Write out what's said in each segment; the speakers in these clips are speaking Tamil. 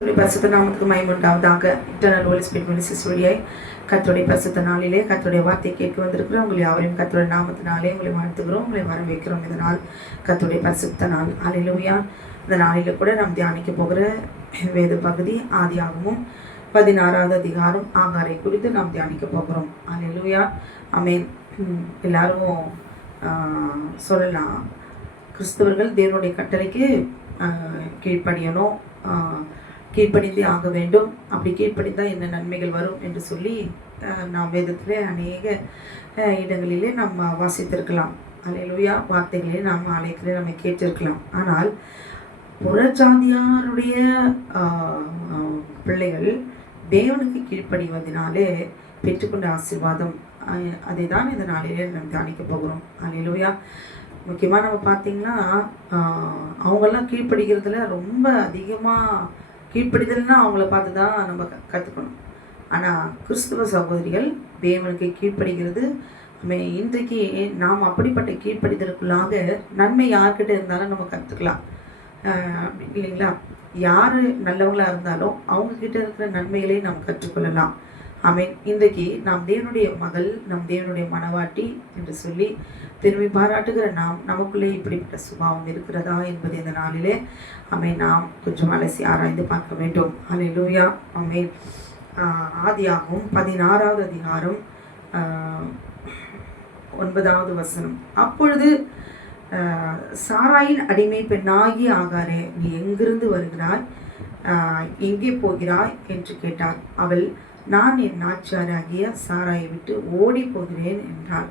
பரிசுத்த நாமத்துக்கு மகிமை உண்டாவதாக. இட்டர்னல் ஹோலி ஸ்பிரிட் மினிஸ்ட்ரிஸ் வழியாய் கர்த்தருடைய பரிசுத்த நாளிலே கர்த்தருடைய வார்த்தை கேட்க வந்திருக்கிறோம். உங்களை யாவரையும் கர்த்தருடைய நாமத்தினாலே உங்களை வாழ்த்துகிறோம், உங்களை வரவேற்கிறோம். இந்த நாள் கர்த்தருடைய பரிசுத்த நாள். அல்லேலூயா. இந்த நாளில கூட நாம் தியானிக்க போகிற வேத பகுதி ஆதியாகமம் 16வது அதிகாரம் ஆகாரை குறித்து நாம் தியானிக்க போகிறோம். அல்லேலூயா. ஆமென். எல்லாரும் சொல்லலாம், கிறிஸ்தவர்கள் தேவனுடைய கட்டளைக்கு கீழ்ப்படியணும், கீழ்ப்படிந்தே ஆக வேண்டும், அப்படி கீழ்ப்படிந்தால் என்ன நன்மைகள் வரும் என்று சொல்லி நாம் வேதத்தில் அநேக இடங்களிலே நம்ம வாசித்திருக்கலாம். அல்லேலூயா. வார்த்தைகளே நாம் ஆலயத்திலே நம்ம கேட்டிருக்கலாம். ஆனால் புறஜாதியாருடைய பிள்ளைகள் தேவனுக்கு கீழ்ப்படிவதனாலே பெற்றுக்கொண்ட ஆசீர்வாதம், அதை தான் இந்த நாளிலே நம்ம தியானிக்க போகிறோம். அல்லேலூயா. முக்கியமாக நம்ம பார்த்திங்கன்னா அவங்கெல்லாம் கீழ்ப்படிக்கிறதுல ரொம்ப அதிகமாக கீழ்ப்படிதல்னா அவங்கள பார்த்து தான் நம்ம கற்றுக்கணும். ஆனால் கிறிஸ்துவ சகோதரிகள் தேவனுக்கு கீழ்ப்படுகிறது. இன்றைக்கு நாம் அப்படிப்பட்ட கீழ்ப்படிதலுக்குள்ளாக நன்மை யார்கிட்ட இருந்தாலும் நம்ம கற்றுக்கலாம், இல்லைங்களா? யார் நல்லவங்களாக இருந்தாலும் அவங்கக்கிட்ட இருக்கிற நன்மைகளை நாம் கற்றுக்கொள்ளலாம். ஆமென். இன்றைக்கு நாம் தேவனுடைய மகள், நம் தேவனுடைய மனவாட்டி என்று சொல்லி பெருமை பாராட்டுகிற நமக்குள்ளே இப்படிப்பட்ட சுபாவம் இருக்கிறதா என்பது இந்த நாளிலே நாம் கொஞ்சம் அலசி ஆராய்ந்து பார்க்க வேண்டும். அல்லேலூயா. ஆமென். ஆதியாகமம் 16வது அதிகாரம் 9வது வசனம். அப்பொழுது சாராயின் அடிமை பெண்ணாகி ஆகாரே, நீ எங்கிருந்து வருகிறாய், எங்கே போகிறாய் என்று கேட்டார். அவள், நான் என் நாச்சியாராகிய சாராயை விட்டு ஓடி போகிறேன் என்றாள்.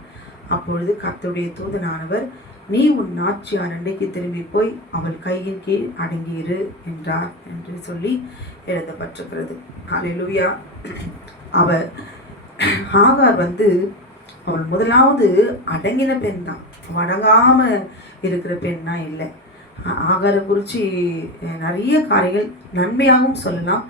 அப்பொழுது கர்த்தருடைய தூதனானவர், நீ உன் நாச்சியார் அண்டைக்கு திரும்பி போய் அவள் கையின் கீழ் அடங்கியிரு என்றார் என்று சொல்லி எழுதப்பட்டிருக்கிறது. அல்லேலூயா. அவள் ஆகார் அவள் முதலாவது அடங்கின பெண் தான், அடங்காம இருக்கிற பெண்ணா இல்லை. ஆகாரை குறித்து நிறைய காரியங்கள் நன்மையாகவும் சொல்லலாம்,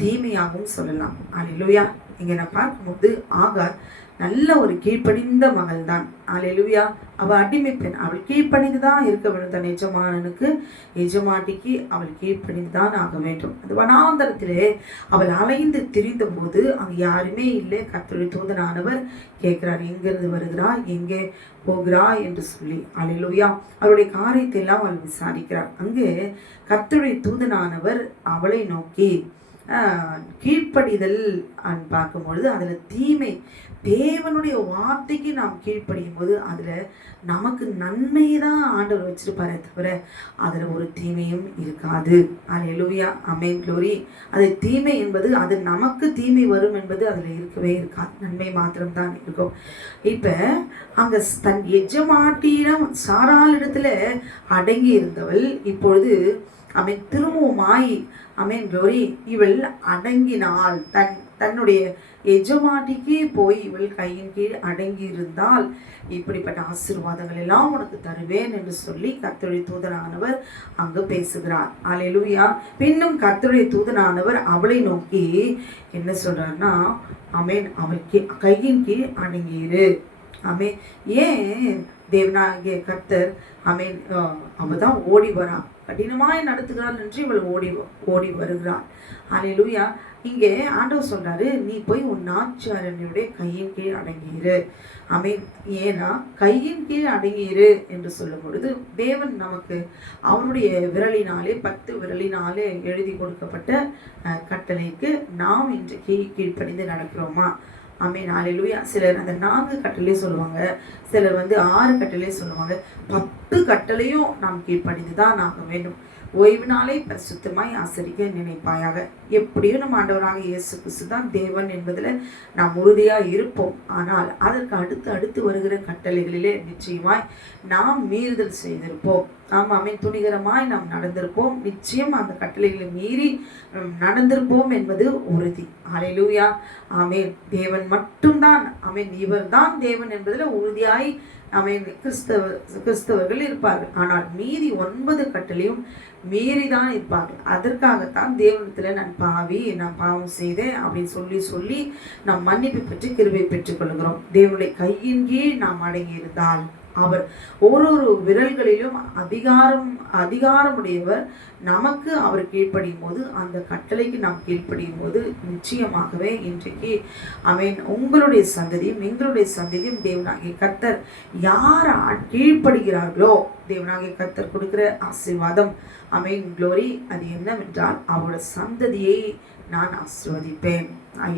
தீமையாகவும் சொல்லலாம். அல்லேலூயா. இங்கே நான் பார்க்கும்போது ஆகார் நல்ல ஒரு கீழ்ப்படிந்த மகள் தான். அல்லேலூயா. அவள் அடிமை பெண், அவள் கீழ்ப்படிந்து தான் இருக்க வேண்டும். தன் எஜமானனுக்கு, எஜமாட்டிக்கு அவள் கீழ்ப்படிந்து தான் ஆக வேண்டும். அந்த வனாந்தரத்திலே அவள் அலைந்து திரிந்த போது அங்கே யாருமே இல்லை. கர்த்தருடைய தூதனானவர் கேட்கிறார், எங்கிருந்து வருகிறாய், எங்கே போகிறாய் என்று சொல்லி. அல்லேலூயா. அவருடைய காரியத்தை எல்லாம் அவள் விசாரிக்கிறார். அங்கே கர்த்தருடைய தூதனானவர் அவளை நோக்கி கீழ்ப்படிதல் பார்க்கும்பொழுது அதில் தீமை, தேவனுடைய வார்த்தைக்கு நாம் கீழ்ப்படியும் போது அதில் நமக்கு நன்மை தான் ஆண்டவர் வச்சிருப்பாரே தவிர அதில் ஒரு தீமையும் இருக்காது. அல்லேலூயா. ஆமென். க்ளோரி. அது தீமை என்பது, அது நமக்கு தீமை வரும் என்பது அதில் இருக்கவே இருக்காது, நன்மை மாத்திரம்தான் இருக்கும். இப்போ அங்கே தன் எஜமாட்டியிடம் சாராளிடத்தில் அடங்கி இருந்தவள் இப்பொழுது திரும்பவுமாய் க்ளோரி இவள் அடங்கினாள். தன்னுடைய எஜமாட்டிக்கு போய் இவள் கையின் கீழ் அடங்கி இருந்தால் இப்படிப்பட்ட ஆசீர்வாதங்கள் எல்லாம் உனக்கு தருவேன் என்று சொல்லி கர்த்தருடைய தூதனானவர் அங்கு பேசுகிறார். அல்லேலூயா. பின்னும் கர்த்தருடைய தூதனானவர் அவளை நோக்கி என்ன சொல்றாருன்னா, அவள் கையின் கீழ் அடங்கியிரு. ஏன் தேவனாகிய கர்த்தர் அவள் தான் ஓடி வரா, கடினமாய் நடத்துகிறாள் என்று இவள் ஓடி வருகிறாள். அல்லேலூயா. இங்கே ஆண்டவர் சொல்றாரு, நீ போய் உன் நாச்சியாரனுடைய கையின் கீழ் அடங்கியிரு. ஏன்னா கையின் கீழ் அடங்கியிரு என்று சொல்லும் பொழுது தேவன் நமக்கு அவருடைய விரலினாலே 10 விரலினாலே எழுதி கொடுக்கப்பட்ட கட்டளைக்கு நாம் இன்றைக்கு கீழ்ப்படிந்து நடக்கிறோமா? அல்லேலூயா. சிலர் அந்த 4 கட்டளையே சொல்லுவாங்க, சிலர் 6 கட்டளையே சொல்லுவாங்க. 10 கட்டளையும் நாம் கீழ்ப்படிந்து தான் ஆக வேண்டும். ஓய்வு நாளை பரிசுத்தமாய் ஆசரிக்க நினைப்பாயாக. எப்படியும் நம்ம ஆண்டவராக இயேசு கிறிஸ்து தான் தேவன் என்பதில் நாம் உறுதியாக இருப்போம். ஆனால் அதற்கு அடுத்து வருகிற கட்டளைகளிலே நிச்சயமாய் நாம் மீறுதல் செய்திருப்போம். துணிகரமாய் நாம் நடந்திருப்போம். நிச்சயம் அந்த கட்டளைகளை மீறி நடந்திருப்போம் என்பது உறுதி. அல்லேலூயா. தேவன் மட்டும்தான், இவர் தான் தேவன் என்பதில் உறுதியாய் கிறிஸ்தவர்கள் இருப்பார்கள். ஆனால் மீதி 9 கட்டளையும் மீறிதான் இருப்பார்கள். அதற்காகத்தான் தேவனிடத்தில் நான் பாவம் செய்தேன் அப்படின்னு சொல்லி நாம் மன்னிப்பு பெற்று கிருபை பெற்றுக் கொள்கிறோம். தேவனுடைய கையின் கீழ் நாம் அடங்கி இருந்தால் அவர் ஒரு விரல்களிலும் அதிகாரமுடையவர், நமக்கு அவர் கீழ்ப்படியும் போது, அந்த கட்டளைக்கு நாம் கீழ்ப்படியும் போது நிச்சயமாகவே இன்றைக்கு ஆமென் உங்களுடைய சந்ததியும் எங்களுடைய சந்ததியும் தேவனாகிய கர்த்தர் யார் கீழ்ப்படுகிறார்களோ தேவனாகிய கர்த்தர் கொடுக்கிற ஆசீர்வாதம் ஆமென் க்ளோரி அது என்னவென்றால் அவரோட சந்ததியை நான் ஆசீர்வதிப்பேன்.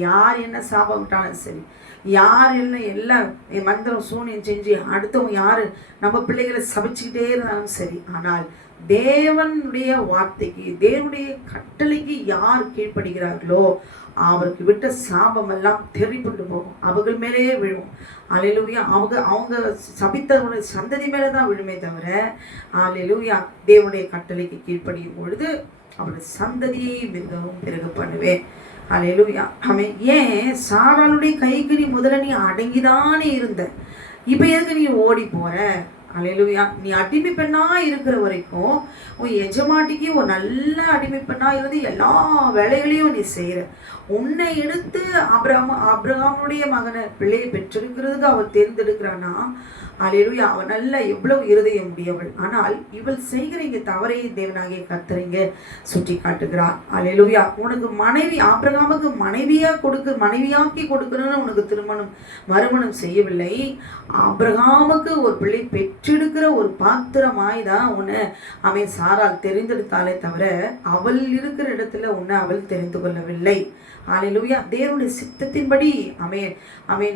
யார் என்ன சாபம் விட்டாலும் சரி, யார் என்ன எல்லாம் மந்திரம் சூனியம் செஞ்சு அடுத்தவங்க யார் நம்ம பிள்ளைகளை சபிச்சுக்கிட்டே இருந்தாலும் சரி, ஆனால் தேவனுடைய வார்த்தைக்கு தேவனுடைய கட்டளைக்கு யார் கீழ்ப்படுகிறார்களோ அவருக்கு விட்ட சாபம் எல்லாம் தெரிப்புண்டு போகும், அவர்கள் மேலேயே விழும். அல்லேலூயா. அவங்க சபித்தவனுடைய சந்ததி மேலே தான் விழுமே தவிர அல்லேலூயா தேவனுடைய கட்டளைக்கு கீழ்ப்படியும் பொழுது அவருடைய சந்ததியை மிகவும் பெருக பண்ணுவேன். அல்லேலூயா. ஆமென். ஏன் சாராளுடைய கைக்கு நீ முதல்ல நீ அடங்கிதானே இருந்த, இப்போ எதுக்கு நீ ஓடி போற? அல்லேலூயா. நீ அடிமை பெண்ணா இருக்கிற வரைக்கும் உன் எஜமாட்டிக்கு ஒரு நல்ல அடிமை பெண்ணா இருந்து எல்லா வேலைகளையும் நீ செய்கிற. உன்னை எடுத்து அப்ரஹாமுடைய மகனை பிள்ளையை பெற்றிருக்கிறதுக்கு அவள் தேர்ந்தெடுக்கிறானா, அல்லேலூயா, அவள் நல்ல எவ்வளவு இருதயம் உடையவள். ஆனால் இவள் செய்கிற இங்கே தவறை தேவனாகிய கர்த்தர் இங்கே சுட்டி காட்டுகிறார். அல்லேலூயா. உனக்கு மனைவி ஆபிரகாமுக்கு மனைவியாக்கி கொடுக்கணும்னு உனக்கு மறுமணம் செய்யவில்லை. ஆபிரகாமுக்கு ஒரு பிள்ளை பெற்றெடுக்கிற ஒரு பாத்திரமாய் தான் உன்னை அவன் சாரால் தெரிந்தெடுத்தாலே தவிர அவள் இருக்கிற இடத்துல உன்னை அவள் தெரிந்து கொள்ளவில்லை. அல்லேலூயா. தேவனுடைய சித்தத்தின்படி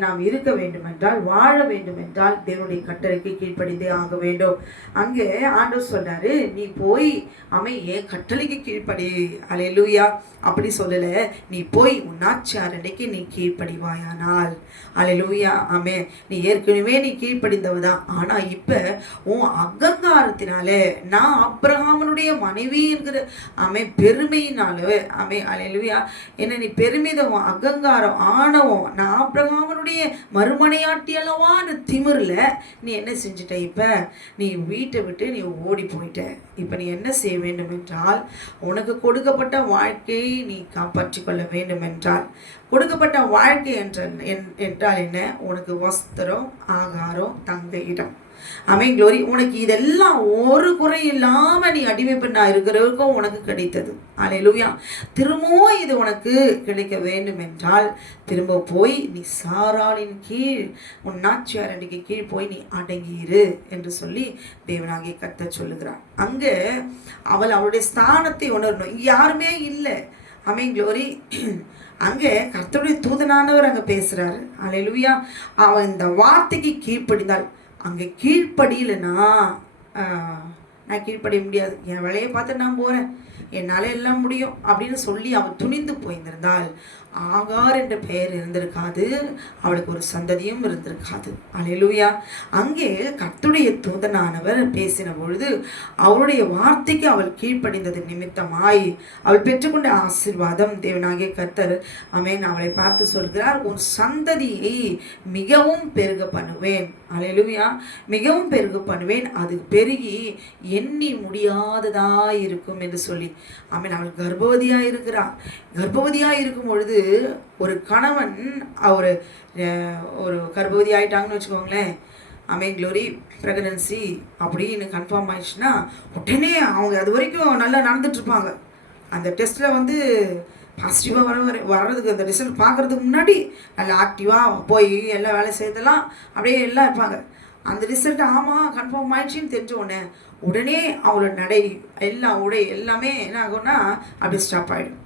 நாம் இருக்க வேண்டும் என்றால், வாழ வேண்டும் என்றால் தேவனுடைய கட்டளைக்கு கீழ்ப்படிந்தே ஆக வேண்டும். அங்கே ஆண்டவர் சொல்றாரு, நீ போய் என் கட்டளைக்கு கீழ்ப்படி. அல்லேலூயா. அப்படி சொல்லல, நீ போய் உன் ஆச்சாரனைக்கு நீ கீழ்ப்படிவாயானால். அல்லேலூயா. நீ ஏற்கனவே நீ கீழ்ப்படிந்தவதான். ஆனா இப்ப உன் அகங்காரத்தினாலே நான் அப்ரஹாமனுடைய மனைவி என்கிற பெருமையினால அல்லேலூயா என்ன நீ பெருமிதம் அகங்காரம் ஆணவம் நான் ஆபிரகாமனுடைய மறுமனையாட்டி அல்லவான்னு திமிர்ல நீ என்ன செஞ்சிட்ட? இப்ப நீ வீட்டை விட்டு நீ ஓடி போயிட்ட. இப்ப நீ என்ன செய்ய வேண்டும் என்றால், உனக்கு கொடுக்கப்பட்ட வாழ்க்கையை நீ காப்பாற்றி கொள்ள வேண்டும் என்றால், கொடுக்கப்பட்ட வாழ்க்கை என்றால் என்ன? உனக்கு வஸ்திரம், ஆகாரம், தங்க இடம். க்ளோரி. உனக்கு இதெல்லாம் ஒரு குறை இல்லாம நீ அடிமை பெண்ணா இருக்கிறவருக்கும் உனக்கு கிடைத்தது. அல்லேலூயா. திரும்பவும் இது உனக்கு கிடைக்க வேண்டும் என்றால் திரும்ப போய் நீ சாராளின் கீழ் உன் நாச்சியாரண்டிக்கு கீழ் போய் நீ அடங்கியிரு என்று சொல்லி தேவனாகிய கர்த்தர் சொல்லுகிறார். அங்கே அவளுடைய ஸ்தானத்தை உணரணும். இங்கே யாருமே இல்லை. க்ளோரி. அங்கே கர்த்தருடைய தூதனானவர் அங்கே பேசுறாரு. அல்லேலூயா. அவன் இந்த வார்த்தைக்கு கீழ்ப்படிந்தால், அங்கே கீழ்ப்படியிலனா நான் கீழ்ப்படிய முடியாது, என் வேலையை பார்த்து நான் போகிறேன், என்னால் எல்லாம் முடியும் அப்படின்னு சொல்லி அவன் துணிந்து போயிருந்திருந்தால் ஆகார் என்ற பெயர் இருந்திருக்காது, அவளுக்கு ஒரு சந்ததியும் இருந்திருக்காது. அல்லேலூயா. அங்கே கர்த்தருடைய தூதனானவர் பேசின பொழுது அவருடைய வார்த்தைக்கு அவள் கீழ்ப்படிந்தது நிமித்தமாய் அவள் பெற்றுக்கொண்ட ஆசீர்வாதம் தேவனாகிய கர்த்தர் அவளை பார்த்து சொல்கிறார், உன் சந்ததியை மிகவும் பெருக பண்ணுவேன். அல்லேலூயா. மிகவும் பெருக பண்ணுவேன், அது பெருகி எண்ணி முடியாததாய் இருக்கும் என்று சொல்லி அவள் கர்ப்பவதியாக இருக்கிறாள். கர்ப்பவதியாக இருக்கும் பொழுது ஒரு கணவன் ஒரு கர்ப்பவதி ஆயிட்டாங்கன்னு வச்சுக்கோங்களேன், க்ளோரி, ப்ரெக்னன்சி அப்படின்னு கன்ஃபார்ம் ஆயிடுச்சுன்னா உடனே அவங்க அது வரைக்கும் நல்லா நடந்துட்டு இருப்பாங்க. அந்த டெஸ்ட்டில் பாசிட்டிவாக வர்றதுக்கு அந்த ரிசல்ட் பார்க்குறதுக்கு முன்னாடி நல்லா ஆக்டிவாக போய் எல்லா வேலை செய்யறதெல்லாம் அப்படியே எல்லாம் இருப்பாங்க. அந்த ரிசல்ட் ஆமாம் கன்ஃபார்ம் ஆயிடுச்சின்னு தெரிஞ்ச உடனே அவங்களோட நடை எல்லாம் உடை எல்லாமே என்ன ஆகும்னா அப்படியே ஸ்டாப் ஆகிடும்.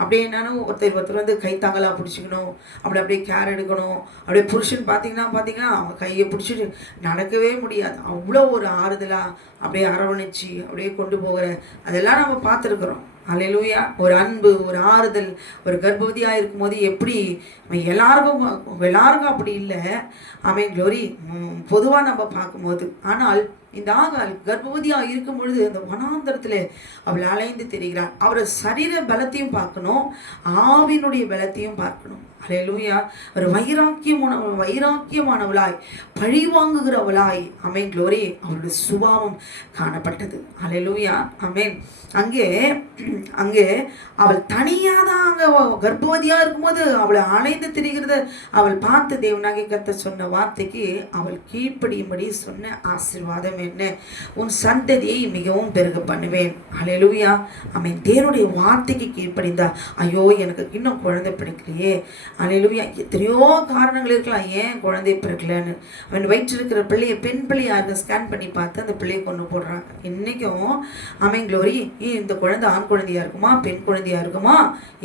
அப்படியே என்னன்னு ஒருத்தர் கைத்தாங்கலாம் பிடிச்சிக்கணும், அப்படியே கேர் எடுக்கணும். அப்படியே புருஷன் பார்த்தீங்கன்னா அவங்க கையை பிடிச்சிட்டு நடக்கவே முடியாது. அவ்வளோ ஒரு ஆறுதலாக அப்படியே அரவணைச்சி அப்படியே கொண்டு போகிற அதெல்லாம் நம்ம பார்த்துருக்குறோம். அல்லேலூயா. ஒரு அன்பு, ஒரு ஆறுதல், ஒரு கர்ப்பவதியாக இருக்கும்போது எப்படி எல்லாருக்கும் அப்படி இல்லை. க்ளோரி. பொதுவாக நம்ம பார்க்கும்போது, ஆனால் இந்த ஆகாள் கர்ப்பவதியாக இருக்கும் பொழுது அந்த வனாந்தரத்தில் அவள் அலைந்து தெரிகிறாள். அவரை சரீர பலத்தையும் பார்க்கணும், ஆவினுடைய பலத்தையும் பார்க்கணும். அல்லேலூயா. ஒரு வைராக்கியமானவளாய் பழி வாங்குகிறவளாய் க்ளோரி அவளுடைய சுபாவம் காணப்பட்டது. அல்லேலூயா. அங்கே அவள் தனியாக தான் அங்கே கர்ப்பவதியாக இருக்கும்போது அவளை அலைந்து திரிகிறத அவள் பார்த்து தேவனாகிய கர்த்தர் சொன்ன வார்த்தைக்கு அவள் கீழ்ப்படியும்படி சொன்ன ஆசீர்வாதம் பண்ணுவேன்னு, உன் சந்ததியை மிகவும் பெருக பண்ணுவேன். ஹல்லேலூயா. ஆமென். தேவனுடைய வார்த்தைக்கு கீழ்ப்படிந்தா, ஐயோ எனக்கு இன்னும் குழந்தை பிறக்கலையே, ஹல்லேலூயா. எத்தனையோ காரணங்கள் இருக்கலாம் ஏன் குழந்தை பிறக்கலன்னு. அவன் வயிற்றில் இருக்கிற பிள்ளையை பெண் பிள்ளையாக ஸ்கேன் பண்ணி பார்த்து அந்த பிள்ளையை கொண்டு போடுறாங்க. இன்னைக்கும் ஆமென் க்ளோரி, இந்த குழந்தை ஆண் குழந்தையா இருக்குமா பெண் குழந்தையா இருக்குமா,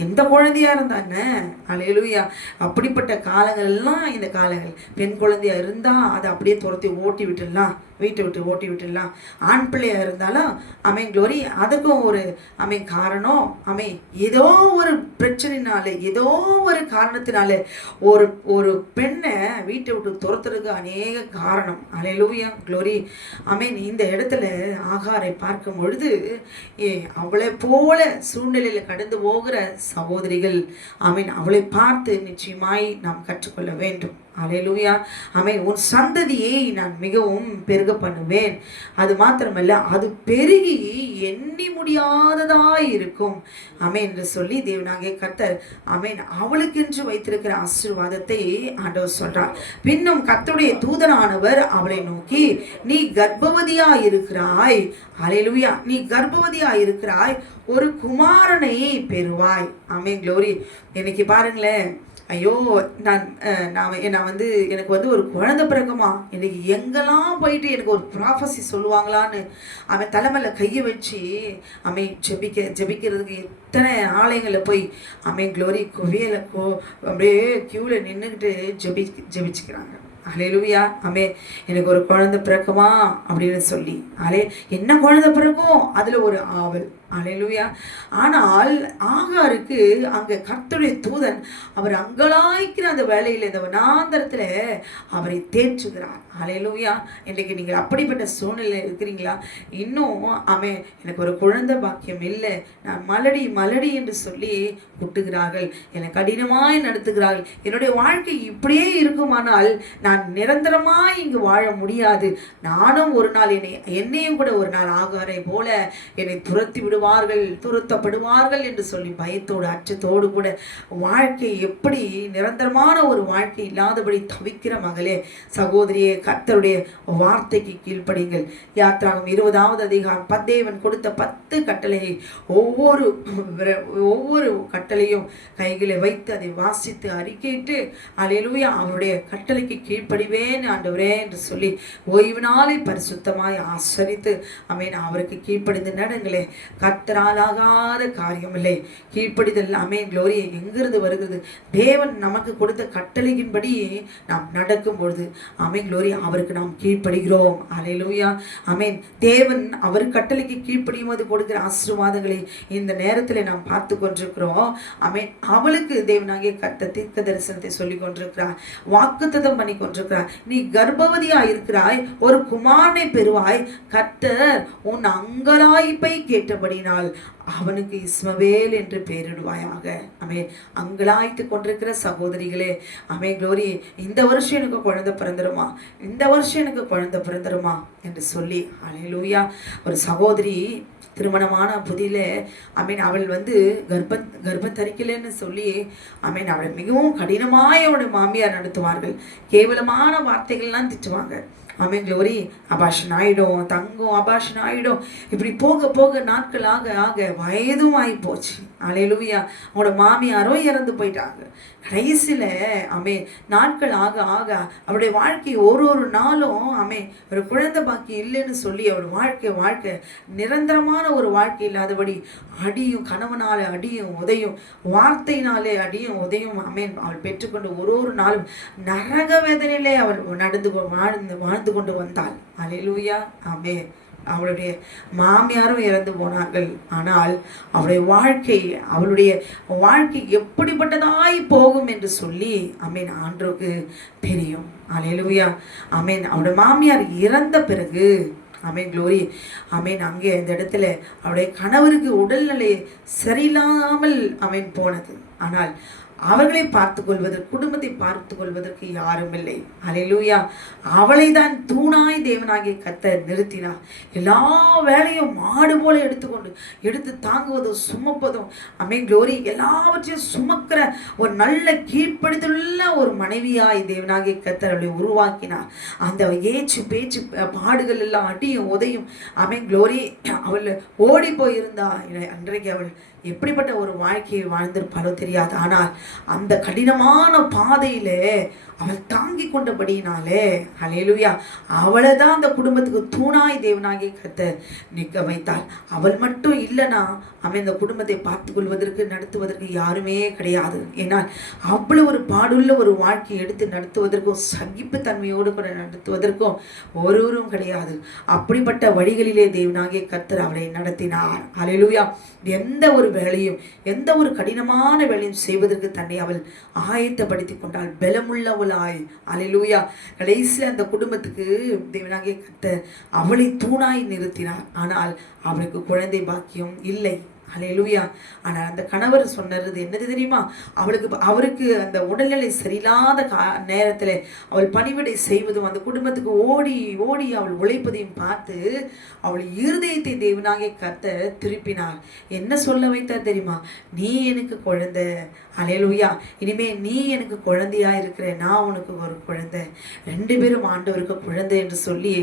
எந்த குழந்தையா இருந்தானே, ஹல்லேலூயா. அப்படிப்பட்ட காலங்கள் எல்லாம் இந்த காலங்கள். பெண் குழந்தையா இருந்தா அதை அப்படியே துரத்தி ஓட்டி விட்டுடலாம், வீட்டை விட்டு ஓட்டி விட்டுடலாம். ஆண் பிள்ளையா இருந்தாலும் ஆமென் க்ளோரி, அதுக்கும் ஒரு ஆமென் காரணம். ஆமென், ஏதோ ஒரு பிரச்சனைனால, ஏதோ ஒரு காரணத்தினால ஒரு ஒரு பெண்ணை வீட்டை விட்டு துரத்துறதுக்கு அநேக காரணம். ஹல்லேலூயா க்ளோரி. ஆமென். இந்த இடத்துல ஆகாரை பார்க்கும் பொழுது அவளை போல சூழ்நிலையில் கடந்து போகிற சகோதரிகள், ஆமென், அவளை பார்த்து நிச்சயமாய் நாம் கற்றுக்கொள்ள வேண்டும். ஹல்லேலூயா. ஆமென். உன் சந்ததியை நான் மிகவும் பெருக பண்ணுவேன். அது மாத்திரமல்ல, அது பெருகி எண்ணி முடியாததாய் இருக்கும். ஆமென் என்று சொல்லி தேவனாகிய கர்த்தர் ஆமென் அவளுக்கென்று வைத்திருக்கிற ஆசீர்வாதத்தை ஆண்டவர் சொல்றார். பின்னும் கர்த்தருடைய தூதனானவர் அவளை நோக்கி, நீ கர்ப்பவதியா இருக்கிறாய். ஹல்லேலூயா. நீ கர்ப்பவதியா இருக்கிறாய், ஒரு குமாரனை பெறுவாய். ஆமென் க்ளோரி. இன்னைக்கு பாருங்களேன், ஐயோ நான் வந்து எனக்கு வந்து ஒரு குழந்தை பிறக்குமா, இன்னைக்கு எங்கெல்லாம் போயிட்டு எனக்கு ஒரு ப்ராஃபஸி சொல்லுவாங்களான்னு அவன் தலைமையில் கையை வச்சு அவன் ஜெபிக்கிறதுக்கு எத்தனை ஆலயங்களில் போய் அவன் க்ளோரி குவியலை அப்படியே க்யூவில் நின்றுக்கிட்டு ஜெபிச்சுக்கிறாங்க. ஹல்லேலூயா. ஆமே, எனக்கு ஒரு குழந்தை பிறக்குமா அப்படின்னு சொல்லி என்ன குழந்தை பிறக்கும் அதில் ஒரு ஆவல். ஹல்லேலூயா. ஆனால் ஆகாருக்கு அங்கே கர்த்தருடைய தூதன் அவர் அங்கலாய்க்கிற அந்த வேலையில் இந்த வனாந்தரத்தில் அவரை தேற்றுகிறார். ஹல்லேலூயா. இன்றைக்கு நீங்கள் அப்படிப்பட்ட சூழ்நிலையில் இருக்கிறீங்களா? இன்னும் எனக்கு ஒரு குழந்தை பாக்கியம் இல்லை, நான் மலடி என்று சொல்லி குட்டுகிறார்கள், என்னை கடினமாய் நடத்துகிறார்கள், என்னுடைய வாழ்க்கை இப்படியே இருக்குமானால் நான் நிரந்தரமாய் இங்கு வாழ முடியாது, நானும் ஒரு நாள் என்னையும் கூட ஒரு நாள் ஆகாரை போல என்னை துரத்தப்படுவார்கள் என்று சொல்லி பயத்தோடு அச்சத்தோடு கூட வாழ்க்கை எப்படி நிரந்தரமான ஒரு வாழ்க்கை இல்லாதபடி தவிக்கிற மகளே, சகோதரியே, கர்த்தருடைய வார்த்தைக்கு கீழ்ப்படிங்கள். யாத்ராகம் 20வது அதிகாரம் தேவன் கொடுத்த 10 கட்டளையை ஒவ்வொரு கட்டளையும் கைகளை வைத்து அதை வாசித்து அறிக்கையிட்டு அல்லேலூயா அவருடைய கட்டளைக்கு கீழ்ப்படிவேன் ஆண்டவரே என்று சொல்லி ஓய்வு நாளை பரிசுத்தமாய் ஆசரித்து ஆமென் அவருக்கு கீழ்ப்படிந்து நடங்களே. கர்த்தரால் ஆகாத காரியம் இல்லை. கீழ்ப்படிதல் ஆமென் க்ளோரி எங்கிருந்து வருகிறது? தேவன் நமக்கு கொடுத்த கட்டளையின்படி நாம் நடக்கும் பொழுது ஆமென் க்ளோரி அவருக்கு நாம் கீழ்ப்படுகிறோம். அல்லேலூயா. ஆமென். தேவன் அவர் கட்டளைக்கு கீழ்ப்படியும் போது கொடுக்கிற ஆசீர்வாதங்களை இந்த நேரத்தில் நாம் பார்த்து கொண்டிருக்கிறோம். ஆமென். அவளுக்கு தேவனாகிய கர்த்தர் தீர்க்க தரிசனத்தை சொல்லி கொண்டிருக்கிறார், வாக்குத்தத்தம் பண்ணி கொண்டிருக்கிறார். நீ கர்ப்பவதியா இருக்கிறாய், ஒரு குமாரனை பெறுவாய், கர்த்தர் உன் அங்கலாய்ப்பை கேட்டபடினால் அவனுக்கு இஸ்மவேல் என்று பெயரிடுவாயாக. ஆமென். அங்கலாய்த்து கொண்டிருக்கிற சகோதரிகளே, ஆமென் க்ளோரி, இந்த வருஷம் எனக்கு குழந்தை பிறந்துருமா, இந்த வருஷம் எனக்கு குழந்தை பிறந்துருமா என்று சொல்லி அல்லேலூயா. ஒரு சகோதரி திருமணமான புதியில ஆமென் அவள் வந்து கர்ப்பம் தரிக்கலைன்னு சொல்லி ஆமென் அவளை மிகவும் கடினமாய் அவளுடைய மாமியார் நடத்துவார்கள். கேவலமான வார்த்தைகள்லாம் திட்டுவாங்க. ஆமென் க்ளோரி. அபாஷன் ஆகிடும், தங்கம் அபாஷன் ஆகிடும். இப்படி போக போக நாட்கள் ஆக ஆக வயதும் ஆகி போச்சு. அல்லேலூயா. அவங்களோட மாமியாரோ இறந்து போயிட்டாங்க. கடைசியில் நாட்கள் ஆக ஆக அவருடைய வாழ்க்கை ஒரு நாளும் ஒரு குழந்தை பாக்கி இல்லைன்னு சொல்லி அவள் வாழ்க்கை நிரந்தரமான ஒரு வாழ்க்கை இல்லாதபடி அடியும், கணவனாலே அடியும் உதையும், வார்த்தையினாலே அடியும் உதையும் அவள் பெற்றுக்கொண்டு ஒரு நாளும் நரக வேதனையிலே அவள் வாழ்ந்து கொண்டு வந்தாள். அல்லேலூயா. ஆமென். அவளுடைய மாமியாரும் இறந்து போனார்கள். ஆனால் அவளுடைய வாழ்க்கை எப்படிப்பட்டதாய் போகும் என்று சொல்லி ஆமென் ஆண்டவருக்கு தெரியும். அல்லேலூயா. ஆமென். அவளுடைய மாமியார் இறந்த பிறகு ஆமென் க்ளோரி ஆமென் அங்கே இந்த இடத்துல அவளுடைய கணவருக்கு உடல்நிலை சரியில்லாமல் போனது. ஆனால் அவர்களை பார்த்து கொள்வதற்கு, குடும்பத்தை பார்த்து கொள்வதற்கு யாரும் இல்லை. அல்லேலூயா. அவளை தான் தூணாய் தேவனாகிய கர்த்தர் நிறுத்தினார். எல்லா வேலையும் மாடு போல எடுத்து தாங்குவதும் சுமப்பதும், ஆமென், க்ளோரி, எல்லாவற்றையும் சுமக்கிற ஒரு நல்ல கீழ்ப்படுத்தலுள்ள ஒரு மனைவியாய் தேவனாகிய கர்த்தர் அவளை உருவாக்கினார். அந்த ஏச்சு பேச்சு பாடுகள் எல்லாம் அடியும் உதையும், ஆமென், க்ளோரி, அவள் ஓடி போயிருந்தா அன்றைக்கு அவள் எப்படிப்பட்ட ஒரு வாழ்க்கையை வாழ்ந்திருப்பாளோ தெரியாது. ஆனால் அந்த கடினமான பாதையிலே அவள் தாங்கி கொண்டபடியினாலே, அல்லேலூயா, அவளை தான் அந்த குடும்பத்துக்கு தூணாய் தேவனாகிய கர்த்தர் நிற்க வைத்தாள். அவள் மட்டும் இல்லைன்னா அவன் இந்த குடும்பத்தை பார்த்து கொள்வதற்கு நடத்துவதற்கு யாருமே கிடையாது. ஏன்னால் அவ்வளவு ஒரு பாடுள்ள ஒரு வாழ்க்கையை எடுத்து நடத்துவதற்கும் சகிப்பு தன்மையோடு கூட நடத்துவதற்கும் ஒருவரும் கிடையாது. அப்படிப்பட்ட வழிகளிலே தேவனாகிய கர்த்தர் அவளை நடத்தினார். அல்லேலூயா. எந்த ஒரு வேலையும், எந்த ஒரு கடினமான வேலையும் செய்வதற்கு தன்னை அவள் ஆயத்தப்படுத்தி கொண்டாள், பலமுள்ளவளாய். அல்லேலூயா. கடைசியில் அந்த குடும்பத்துக்கு தேவனாகிய கர்த்தர் அவளை தூணாய் நிறுத்தினார். ஆனால் அவளுக்கு குழந்தை பாக்கியம் இல்லை. அல்லேலூயா. ஆனால் அந்த கணவர் சொன்னது என்னது தெரியுமா? அவருக்கு அந்த உடல்நிலை சரியில்லாத நேரத்தில் அவள் பணிவிடை செய்வதும் அந்த குடும்பத்துக்கு ஓடி ஓடி அவள் உழைப்பதையும் பார்த்து அவள் இருதயத்தை தேவனாகிய கர்த்தர் திருப்பினார். என்ன சொல்ல வைத்தார் தெரியுமா? நீ எனக்கு குழந்தை, அல்லேலூயா, இனிமே நீ எனக்கு குழந்தையா இருக்கிற, நான் உனக்கு ஒரு குழந்தை, 2 பேரும் ஆண்டவருக்கு குழந்தை என்று சொல்லி,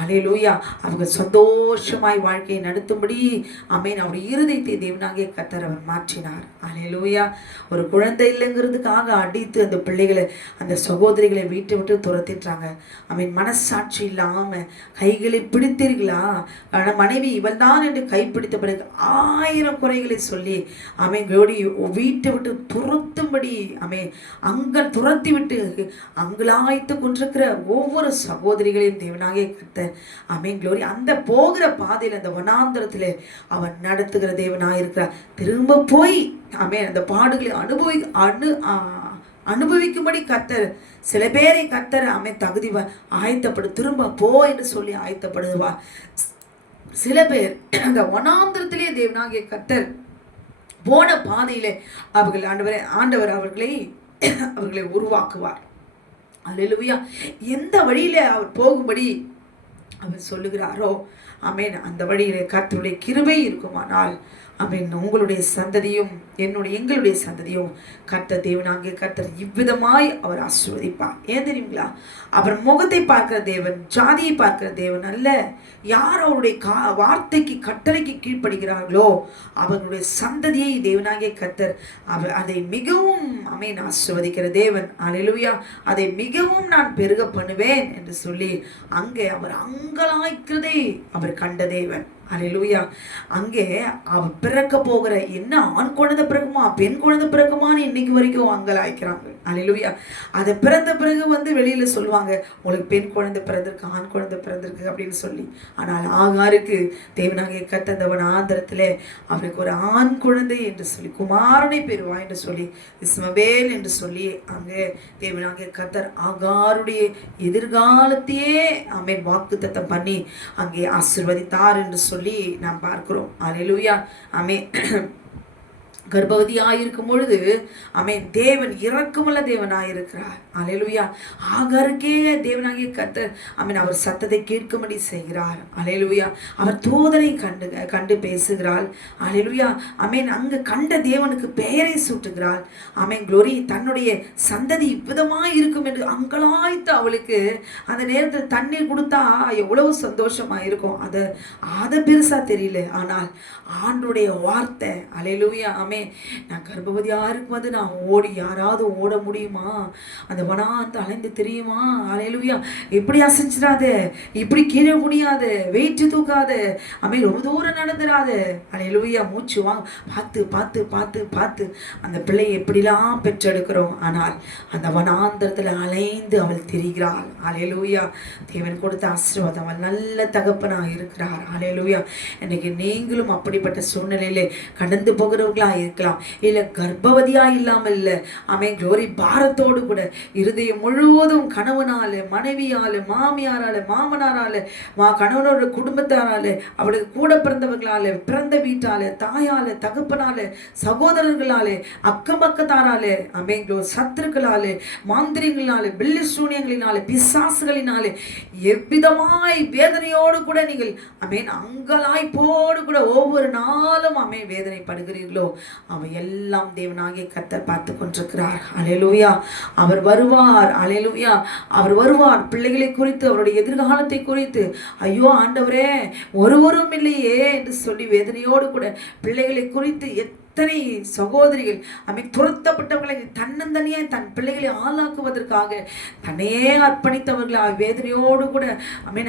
அல்லேலூயா, அவங்க சந்தோஷமாய் வாழ்க்கையை நடத்தும்படி, ஆமென், அவருடைய இருதயத்தை தேவனாகிய கர்த்தர் அவர் மாற்றினார். அல்லேலூயா. ஒரு குழந்தை இல்லைங்கிறதுக்காக அடித்து அந்த பிள்ளைகளை, அந்த சகோதரிகளை வீட்டை விட்டு துரத்திட்டாங்க. ஆமென். மனசாட்சி இல்லாம கைகளை பிடித்தீர்களா, மனைவி இவள் தான் என்று கைப்பிடித்த பிறகு 1000 குறைகளை சொல்லி, ஆமென், க்ளோரி, வீட்டை விட்டு துரத்தும்படி, ஆமென், அங்க துரத்தி விட்டு அங்கலாய்த்து கொண்டிருக்கிற ஒவ்வொரு சகோதரிகளையும் தேவனாகிய கர்த்தர், ஆமென், க்ளோரி, அந்த போகிற பாதையில், அந்த வனாந்தரத்தில் அவன் நடத்துகிற தேவனாக இருக்கிறார். திரும்ப போய், ஆமென், அந்த பாடுகளை அனுபவிக்கும்படி கர்த்தர் சில பேரை கர்த்தர், ஆமென், தகுதி ஆயத்தப்படு, திரும்ப போ என்று சொல்லி ஆயத்தப்படுவா. சில பேர் அந்த வனாந்தரத்திலே தேவனாகிய கர்த்தர் போன பாதையிலே அவர்கள் ஆண்டவர் அவர்களை உருவாக்குவார். அல்லேலூயா. எந்த வழியில அவர் போகும்படி அவர் சொல்லுகிறாரோ, ஆமென், அந்த வழியிலே கர்த்தருடைய கிருபை இருக்குமானால், ஆமென், உங்களுடைய சந்ததியும் எங்களுடைய சந்ததியும் கர்த்தர் தேவனாகிய கர்த்தர் இவ்விதமாய் அவர் ஆசீர்வதிப்பார். ஏன் தெரியுங்களா? அவர் முகத்தை பார்க்கிற தேவன், ஜாதியை பார்க்கிற தேவன் அல்ல. யார் அவருடைய வார்த்தைக்கு கட்டளைக்கு கீழ்ப்படுகிறார்களோ அவர்களுடைய சந்ததியை தேவனாகிய கர்த்தர் அதை மிகவும், ஆமென், ஆசீர்வதிக்கிற தேவன். அல்லேலூயா. அதை மிகவும் நான் பெருக பண்ணுவேன் என்று சொல்லி அங்கே அவர் அங்கலாய்க்கிறதை அவர் கண்ட தேவன். அல்லேலூயா. அங்கே அவர் பிறக்க போகிற, என்ன ஆண் குழந்தை பிறகுமா பெண் குழந்தை பிறகுமான்னு இன்னைக்கு வரைக்கும் அங்கலாய்க்கிறாங்க. அல்லேலூயா. அதை பிறந்த பிறகு வெளியில சொல்லுவாங்க, உங்களுக்கு பெண் குழந்தை பிறந்திருக்கு, ஆண் குழந்தை பிறந்திருக்கு அப்படின்னு சொல்லி. ஆனால் ஆகாருக்கு தேவனாகிய கர்த்தர் அந்த வனாந்தரத்திலே அவருக்கு ஒரு ஆண் குழந்தை என்று சொல்லி, குமாரனை பெறுவா என்று சொல்லி, இஸ்மவேல் என்று சொல்லி அங்கே தேவனாகிய கர்த்தர் ஆகாருடைய எதிர்காலத்தையே, ஆமென், வாக்குத்தத்தம் பண்ணி அங்கே ஆசீர்வதித்தார் என்று சொல்லி நாம் பார்க்கிறோம். அல்லேலூயா. ஆமென். கர்ப்பவதியாயிருக்கும் பொழுது, ஆமென், தேவன் இரக்கமுள்ள தேவனாயிருக்கிறார். அல்லேலூயா. ஆகாருக்கே தேவனாகிய கர்த்தர், ஆமென், அவர் சத்தத்தை கேட்கும்படி செய்கிறார். அல்லேலூயா. அவர் தூதனை கண்டு பேசுகிறாள். அல்லேலூயா. ஆமென். அங்கு கண்ட தேவனுக்கு பெயரை சூட்டுகிறாள். ஆமென், க்ளோரி, தன்னுடைய சந்ததி இவ்விதமாய் இருக்கும் என்று அங்கலாய்த்து அவளுக்கு அந்த நேரத்தில் தண்ணீர் கொடுத்தா எவ்வளவு சந்தோஷமா இருக்கும். அதை பெருசா தெரியல. ஆனால் ஆண்டுடைய வார்த்தை, அல்லேலூயா, ஆமென், நான் கர்ப்பவதியாக இருக்கும்போது நான் யாராவது ஓட முடியுமா? அந்த வனாந்து அலைந்து தெரியுமா? அல்லேலூயா. இப்படி அசைஞ்சிடாத, இப்படி கீழே முடியாது, வெயிட்டு தூக்காத, ஆமென், ரொம்ப தூரம் நடந்துடாத. அல்லேலூயா. மூச்சு வாங்க, பார்த்து பார்த்து பார்த்து பார்த்து அந்த பிள்ளையை எப்படிலாம் பெற்றெடுக்கிறோம். ஆனால் அந்த வனாந்திரத்தில் அலைந்து அவள் திரிகிறாள். அல்லேலூயா. தேவன் கொடுத்த ஆசீர்வாதம், அவள் நல்ல தகப்பனாக இருக்கிறார். அல்லேலூயா. இன்னைக்கு நீங்களும் அப்படிப்பட்ட சூழ்நிலையிலே கடந்து போகிறவர்களா இருக்கலாம், இல்லை கர்ப்பவதியா இல்லாமல் இல்லை, ஆமென் க்ளோரி, பாரத்தோடு கூட இருதயம் முழுவதும் கணவனால, மனைவியால, மாமியாரால, மாமனாரால, கணவனோட குடும்பத்தாரால, அவளுக்கு கூட பிறந்தவர்களால, பிறந்த வீட்டால, தாயால, தகப்பனால, சகோதரர்களாலே, அக்கம் பக்கத்தாராலே, ஆமென் க்ளோரி, சத்துருக்களாலே, மாந்திரிகளாலே, பில்லி சூனியங்களினாலே, பிசாசுகளினாலே எவ்விதமாய் வேதனையோடு கூட நீங்கள் ஆமென் அங்கலாய்ப்போடு கூட ஒவ்வொரு நாளும் ஆமென் வேதனைப்படுகிறீர்களோ அவை எல்லாம் தேவனாகிய கர்த்தர் பார்த்து கொண்டிருக்கிறார். அல்லேலூயா. அவர் வருவார். அல்லேலூயா. அவர் வருவார். பிள்ளைகளை குறித்து, அவருடைய எதிர்காலத்தை குறித்து, ஐயோ ஆண்டவரே ஒருவரும் இல்லையே என்று சொல்லி வேதனையோடு கூட பிள்ளைகளை குறித்து எத்தனை சகோதரிகள் துரத்தப்பட்டவர்களை தன்னந்தனியாய் தன் பிள்ளைகளை ஆளாக்குவதற்காக தன்னையே அர்ப்பணித்தவர்களாக வேதனையோடு கூட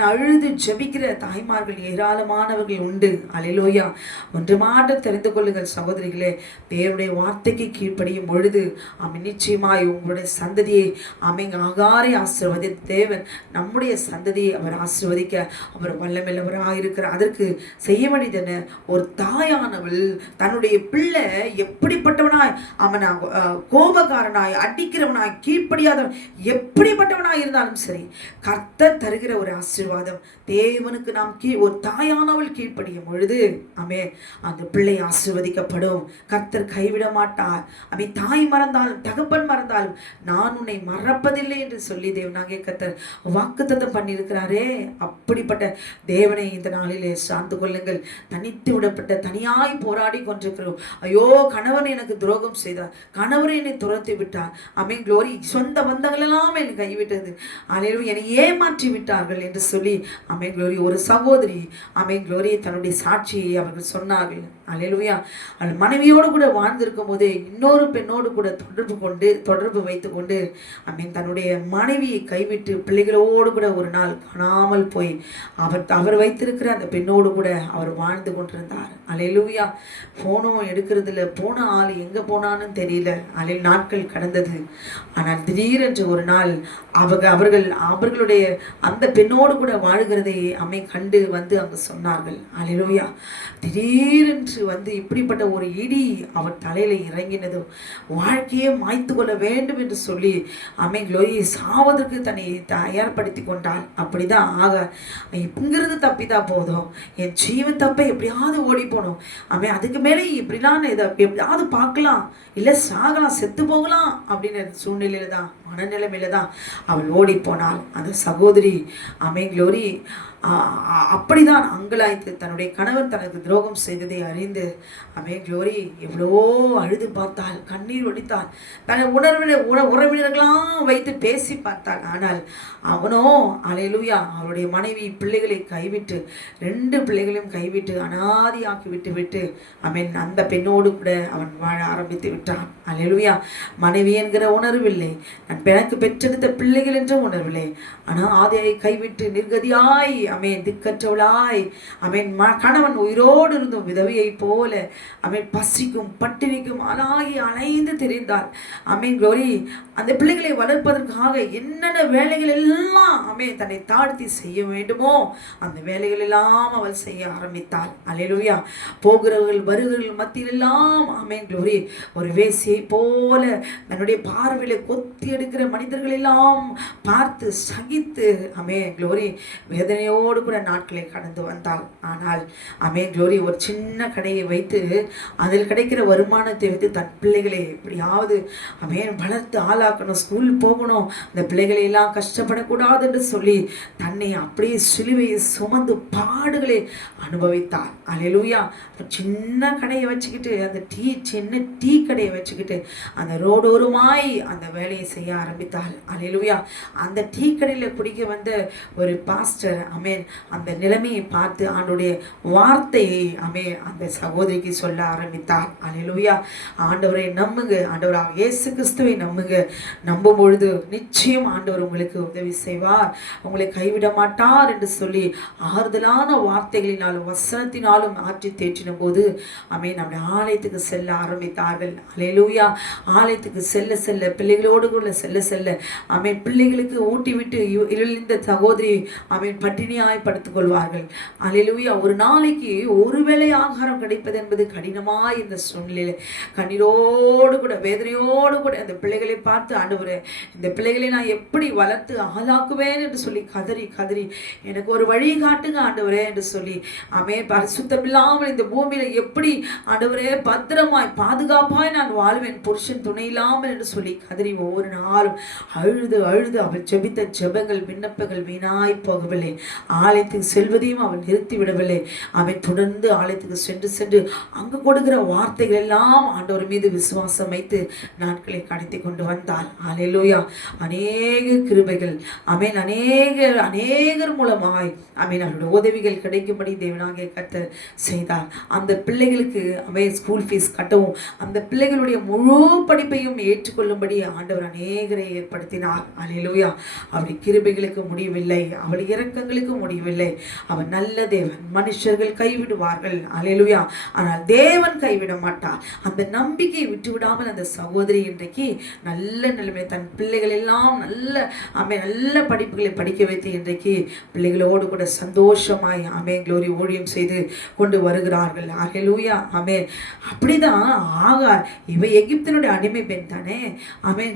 அழுது ஜெபிக்கிற தாய்மார்கள் ஏராளமானவர்கள் உண்டு. அல்லேலூயா. ஒன்று மாற்றம் தெரிந்து கொள்ளுங்கள் சகோதரிகளே, தேவனுடைய வார்த்தைக்கு கீழ்ப்படியும் பொழுது நிச்சயமாய் உங்களுடைய சந்ததியை ஆகாரை ஆசீர்வதித்த தேவன் நம்முடைய சந்ததியை அவர் ஆசீர்வதிக்க அவர் வல்லமையுள்ளவராக இருக்கிறார். அதற்கு செய்ய வேண்டியது ஒரு தாயானவள் தன்னுடைய பிள்ளை எப்படிப்பட்டவனாய் கோபக்காரனாய், அடிக்கிறவனாய், கீழ்ப்படியாதவன் எப்படிப்பட்டவனாய் இருந்தாலும் சரி, கர்த்தர் தருகிற ஒரு ஆசீர்வாதம் தேவனுக்கு நாம் ஒரு தாயானவள் கீழ்ப்படியும் பொழுது அந்த பிள்ளை ஆசீர்வதிக்கப்படும். கர்த்தர் கைவிட மாட்டார். தாய் மறந்தாலும் தகப்பன் மறந்தாலும் நான் உன்னை மறப்பதில்லை என்று சொல்லி தேவனாகிய கர்த்தர் வாக்குத்தத்தம் பண்ணியிருக்கிறாரே. அப்படிப்பட்ட தேவனை இந்த நாளிலே சார்ந்து கொள்ளுங்கள். தனித்து விடப்பட்ட தனியாய் போராடி கொண்டிருக்கிறோம். ஐயோ கணவன் எனக்கு துரோகம் செய்தார், கணவர் என்னை துரத்தி விட்டார், ஆமென் க்ளோரி, சொந்த பந்தங்கள் எல்லாம் என்னை கைவிட்டது, அல்லேலூயா, என்னை ஏமாற்றி விட்டார்கள் என்று சொல்லி ஆமென் க்ளோரி ஒரு சகோதரி ஆமென் க்ளோரி தன்னுடைய சாட்சியை அவர்கள் சொன்னார்கள். அல்லேலூயா. அவள் மனைவியோடு கூட வாழ்ந்திருக்கும் போதே இன்னொரு பெண்ணோடு கூட தொடர்பு வைத்து கொண்டு தன்னுடைய மனைவியை கைவிட்டு பிள்ளைகளோடு கூட ஒரு நாள் காணாமல் போய் அவர் வைத்திருக்கிற அந்த பெண்ணோடு கூட அவர் வாழ்ந்து கொண்டிருந்தார். அல்லேலூயா. போனும் எடுக்கிறது இல்லை, போன ஆள் எங்கே போனான்னு தெரியல. நாட்கள் கடந்தது. ஆனால் திடீரென்று ஒரு நாள் அவர்களுடைய அந்த பெண்ணோடு கூட வாழ்கிறதை கண்டு வந்து அங்கு சொன்னார்கள். அல்லேலூயா. திடீரென்று வந்து இப்படிப்பட்ட ஒரு இடி அவர் தலையில இறங்கினது. வாழ்க்கையே மாய்த்து கொள்ள வேண்டும் என்று சொல்லி க்ளோரி சாவதற்கு தன்னை தயார்படுத்தி கொண்டாள். அப்படிதான் ஆக இங்கிருந்து தப்பிதான் போதும், என் ஜீவன் தப்பை எப்படியாவது ஓடி போனோம், அதுக்கு மேலே இப்படிலாம் இதை எப்படியாவது பார்க்கலாம், இல்லை சாகலாம், செத்து போகலாம் அப்படின்னு சூழ்நிலையில தான், மனநிலைமையில தான் அவள் ஓடி போனாள். அந்த சகோதரி க்ளோரி அப்படிதான் அங்கலாய்த்து தன்னுடைய கணவன் தனக்கு துரோகம் செய்ததை அறிந்து க்ளோரி எவ்வளவோ அழுது பார்த்தாள், கண்ணீர் வடித்தாள், தன்னை உறவினர்களாம் வைத்து பேசி பார்த்தாள். ஆனால் அவனோ அல்லேலூயா அவருடைய மனைவி பிள்ளைகளை கைவிட்டு 2 பிள்ளைகளையும் கைவிட்டு அனாதியாக்கி விட்டு அந்த பெண்ணோடு கூட அவன் வாழ ஆரம்பித்து விட்டான். அல்லேலூயா. மனைவி என்கிற உணர்வில்லை, நான் எனக்கு பெற்றெடுத்த பிள்ளைகள் என்ற உணர்வில்லை, ஆனால் ஆதியை கைவிட்டு நிர்கதியாய் திக்கற்றவளாய் கணவன் உயிரோடு இருந்தும் விதவையை போல பசிக்கும் பட்டினிக்கும் ஆளாகி அலைந்து திரிந்தாள். க்ளோரி அந்த பிள்ளைகளை வளர்ப்பதற்காக என்னென்ன வேலைகள் எல்லாம் தன்னை தாழ்த்தி செய்ய வேண்டுமோ அந்த வேலைகள் எல்லாம் அவள் செய்ய ஆரம்பித்தாள். அல்லேலூயா. போகிறவர்கள் வருகிறவர்கள் மத்தியில் எல்லாம் க்ளோரி ஒரு வேசியை போல தன்னுடைய பார்வையில கொத்தி எடுக்கிற மனிதர்கள் எல்லாம் பார்த்து சகித்து க்ளோரி வேதனையோடு கூட நாட்களை கடந்து வந்தாள். ஆனால் க்ளோரி ஒரு சின்ன கடையை வைத்து அதில் கிடைக்கிற வருமானத்தை வைத்து தன் பிள்ளைகளை எப்படியாவது வளர்த்து ஆளாக்கணும், ஸ்கூல் போகணும், அந்த பிள்ளைகளை எல்லாம் கஷ்டப்படக்கூடாது என்று சொல்லி தன்னை அப்படியே சிலுவையை சுமந்து பாடுகளை அனுபவித்தாள். அல்லேலூயா. சின்ன கடையை வச்சுக்கிட்டு அந்த சின்ன டீ கடையை வச்சுக்கிட்டு அந்த ரோடோரமாய் அந்த வேலையை செய்ய ஆரம்பித்தாள். அல்லேலூயா. அந்த டீ கடையில் குடிக்க வந்த ஒரு பாஸ்டர் அந்த நிலைமையை பார்த்து ஆண்டவருடைய வார்த்தையை அந்த சகோதரிக்கு சொல்ல ஆரம்பித்தார். அல்லேலூயா. ஆண்டவரை நம்புங்க, ஆண்டவராக இயேசு கிறிஸ்துவை நம்புங்க. நம்பும் பொழுது நிச்சயம் ஆண்டவர் உங்களுக்கு உதவி செய்வார், உங்களை கைவிட மாட்டார் என்று சொல்லி ஆறுதலான வார்த்தைகளினாலும் வசனத்தினாலும் ஆற்றி தேற்றின போது நம்முடைய ஆலயத்துக்கு செல்ல ஆரம்பித்தார்கள். அல்லேலூயா. ஆலயத்துக்கு செல்ல பிள்ளைகளோடு கூட செல்ல பிள்ளைகளுக்கு ஊட்டி விட்டு இந்த சகோதரி பட்டினி பட்டினியாய் கொள்வார்கள். அல்லேலூயா. ஒரு நாளைக்கு ஒரு வேளை ஆகாரம் கிடைப்பது என்பது கடினமாய் இந்த சூழ்நிலையில கண்ணீரோடு கூட வேதனையோடு கூட அந்த பிள்ளைகளை பார்த்து, ஆண்டவரே இந்த பிள்ளைகளை நான் எப்படி வளர்த்து ஆளாக்குவேன் என்று சொல்லி கதறி கதறி எனக்கு ஒரு வழி காட்டுங்க ஆண்டவரே என்று சொல்லி, பரிசுத்தம் இல்லாமல் இந்த பூமியில எப்படி ஆண்டவரே பத்திரமாய் பாதுகாப்பாய் நான் வாழ்வேன் புருஷன் துணை இல்லாமல் என்று சொல்லி கதறி ஒவ்வொரு நாளும் அழுது அழுது அவள் ஜெபித்த ஜெபங்கள் விண்ணப்பங்கள் வீணாய் போகவில்லை. ஆலயத்துக்கு செல்வதையும் அவள் நிறுத்தி விடவில்லை. அவன் தொடர்ந்து ஆலயத்துக்கு சென்று சென்று அங்கு கொடுக்கிற வார்த்தைகள் எல்லாம் ஆண்டவர் மீது விசுவாசம் வைத்து நாட்களை கடத்தி கொண்டு வந்தாள். அல்லேலூயா. அநேக கிருபைகள் ஆமென் அநேகர் மூலமாய் அவருடைய உதவிகள் கிடைக்கும்படி தேவனாகிய கர்த்தர் செய்தார். அந்த பிள்ளைகளுக்கு ஸ்கூல் ஃபீஸ் கட்டவும் அந்த பிள்ளைகளுடைய முழு படிப்பையும் ஏற்றுக்கொள்ளும்படி ஆண்டவர் அநேகரை ஏற்படுத்தினார். அல்லேலூயா. அவருடைய கிருபைகளுக்கு முடியவில்லை, அவள் இரக்கங்களுக்கு முடியவில்லை. அவன் நல்ல தேவன். மனுஷர்கள் கைவிடுவார்கள், அல்லேலூயா, ஆனால் தேவன் கைவிட மாட்டார். அந்த நம்பிக்கையை விட்டுவிடாமல் அந்த சகோதரி இன்றைக்கு நல்ல நிலைமை தன் பிள்ளைகள் எல்லாம் நல்ல படிப்புகளை படிக்க வைத்து இன்றைக்கு பிள்ளைகளோடு கூட சந்தோஷமாய் க்ளோரி ஊழியம் செய்து கொண்டு வருகிறார்கள். அல்லேலூயா. அப்படிதான் ஆகார், இவ எகிப்தினுடைய அடிமை பெண் தானே,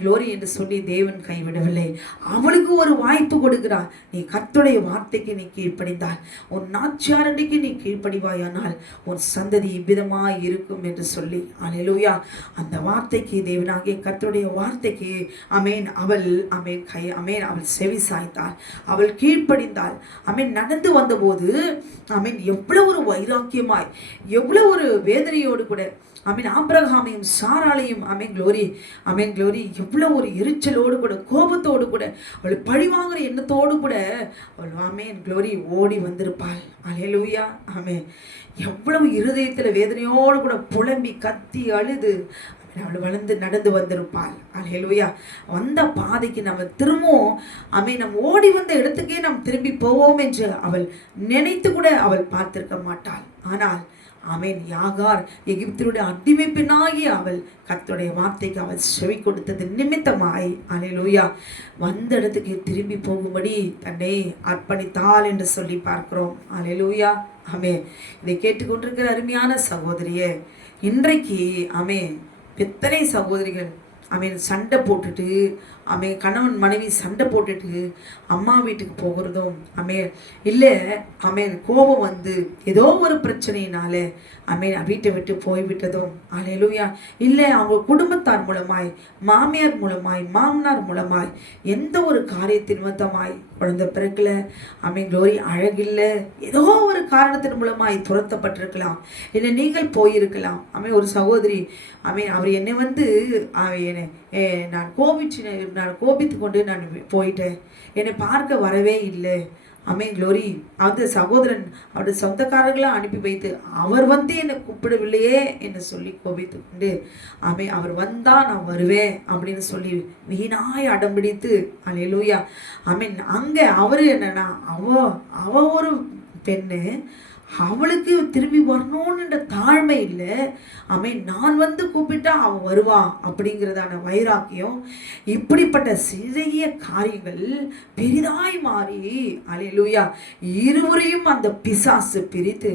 க்ளோரி என்று சொல்லி தேவன் கைவிடவில்லை. அவளுக்கு ஒரு வாய்ப்பு கொடுக்கிறார். நீ கர்த்தருடைய வார்த்தைக்கு நீ கீழ்ப்படிந்தால், உன் நாச்சியாரண்டிக்கு நீ கீழ்ப்படிவாயானால் உன் சந்ததி இவ்விதமாய் இருக்கும் என்று சொல்லி, அல்லேலூயா, அந்த வார்த்தைக்கு தேவனாகிய கர்த்தருடைய வார்த்தைக்கு அவள் செவி சாய்த்தாள், அவள் கீழ்ப்படிந்தாள். நடந்து வந்தபோது எவ்வளவு ஒரு வைராக்கியமாய் எவ்வளவு ஒரு வேதனையோடு கூட ஆபிரகாமையும் சாராளையும் க்ளோரி எவ்வளவு ஒரு எரிச்சலோடு கூட கோபத்தோடு கூட அவள் பழிவாங்குற எண்ணத்தோடு கூட அவள் க்ளோரி ஓடி வந்திருப்பாள். அல்லேலூயா. எவ்வளவு இருதயத்தில் வேதனையோடு கூட புலம்பி கத்தி அழுது அவள் வளர்ந்து நடந்து வந்திருப்பாள். அல்லேலூயா. வந்த பாதைக்கு நம்ம திரும்பவும் நம்ம ஓடி வந்த இடத்துக்கே நாம் திரும்பி போவோம் என்று அவள் நினைத்து கூட அவள் பார்த்திருக்க மாட்டாள். ஆனால் யாகார் எகிப்தினுடைய அடிமை பெண்ணாகி அவள் கர்த்தருடைய வார்த்தைக்கு அவள் செவி கொடுத்தது நிமித்தமாய், அல்லேலூயா, வந்த இடத்துக்கு திரும்பி போகும்படி தன்னை அர்ப்பணித்தாள் என்று சொல்லி பார்க்கிறோம். அல்லேலூயா. இதை கேட்டுக்கொண்டிருக்கிற அருமையான சகோதரியே, இன்றைக்கு எத்தனை சகோதரிகள் சண்டை போட்டுட்டு கணவன் மனைவி சண்டை போட்டுட்டு அம்மா வீட்டுக்கு போகிறதும் இல்லை கோபம் வந்து ஏதோ ஒரு பிரச்சனையினால வீட்டை விட்டு போய்விட்டதும், அல்லேலூயா, இல்லை அவங்க குடும்பத்தார் மூலமாய் மாமியார் மூலமாய் மாமனார் மூலமாய் எந்த ஒரு காரியத்தின் நிமித்தமாய் குழந்தை பிறக்கல, க்ளோரி அழகில்லை, ஏதோ ஒரு காரணத்தின் மூலமாய் துரத்தப்பட்டிருக்கலாம், இல்லை நீங்கள் போயிருக்கலாம். ஒரு சகோதரி அவர் என்னை வந்து நான் கோபித்து கொண்டு நான் போயிட்டேன், என்னை பார்க்க வரவே இல்லை. க்ளோரி, அந்த சகோதரன் அவருடைய சொந்தக்காரர்களாக அனுப்பி வைத்து அவர் வந்து என்னை கூப்பிடவில்லையே என்று சொல்லி கோபித்து கொண்டு அவர் வந்தா நான் வருவேன் அப்படின்னு சொல்லி வீணாய் அடம்பிடித்து, அல்லேலூயா, அங்கே அவர் என்னன்னா அவ ஒரு பெண்ணு, அவளுக்கு திரும்பி வரணும்ன்ற தாழ்மை இல்லை. நான் வந்து கூப்பிட்டா அவன் வருவான் அப்படிங்கிறதான வைராக்கியம். இப்படிப்பட்ட சிறிய காரியங்கள் பெரிதாய் மாறி, அல்லேலூயா, இருவரையும் அந்த பிசாசு பிரித்து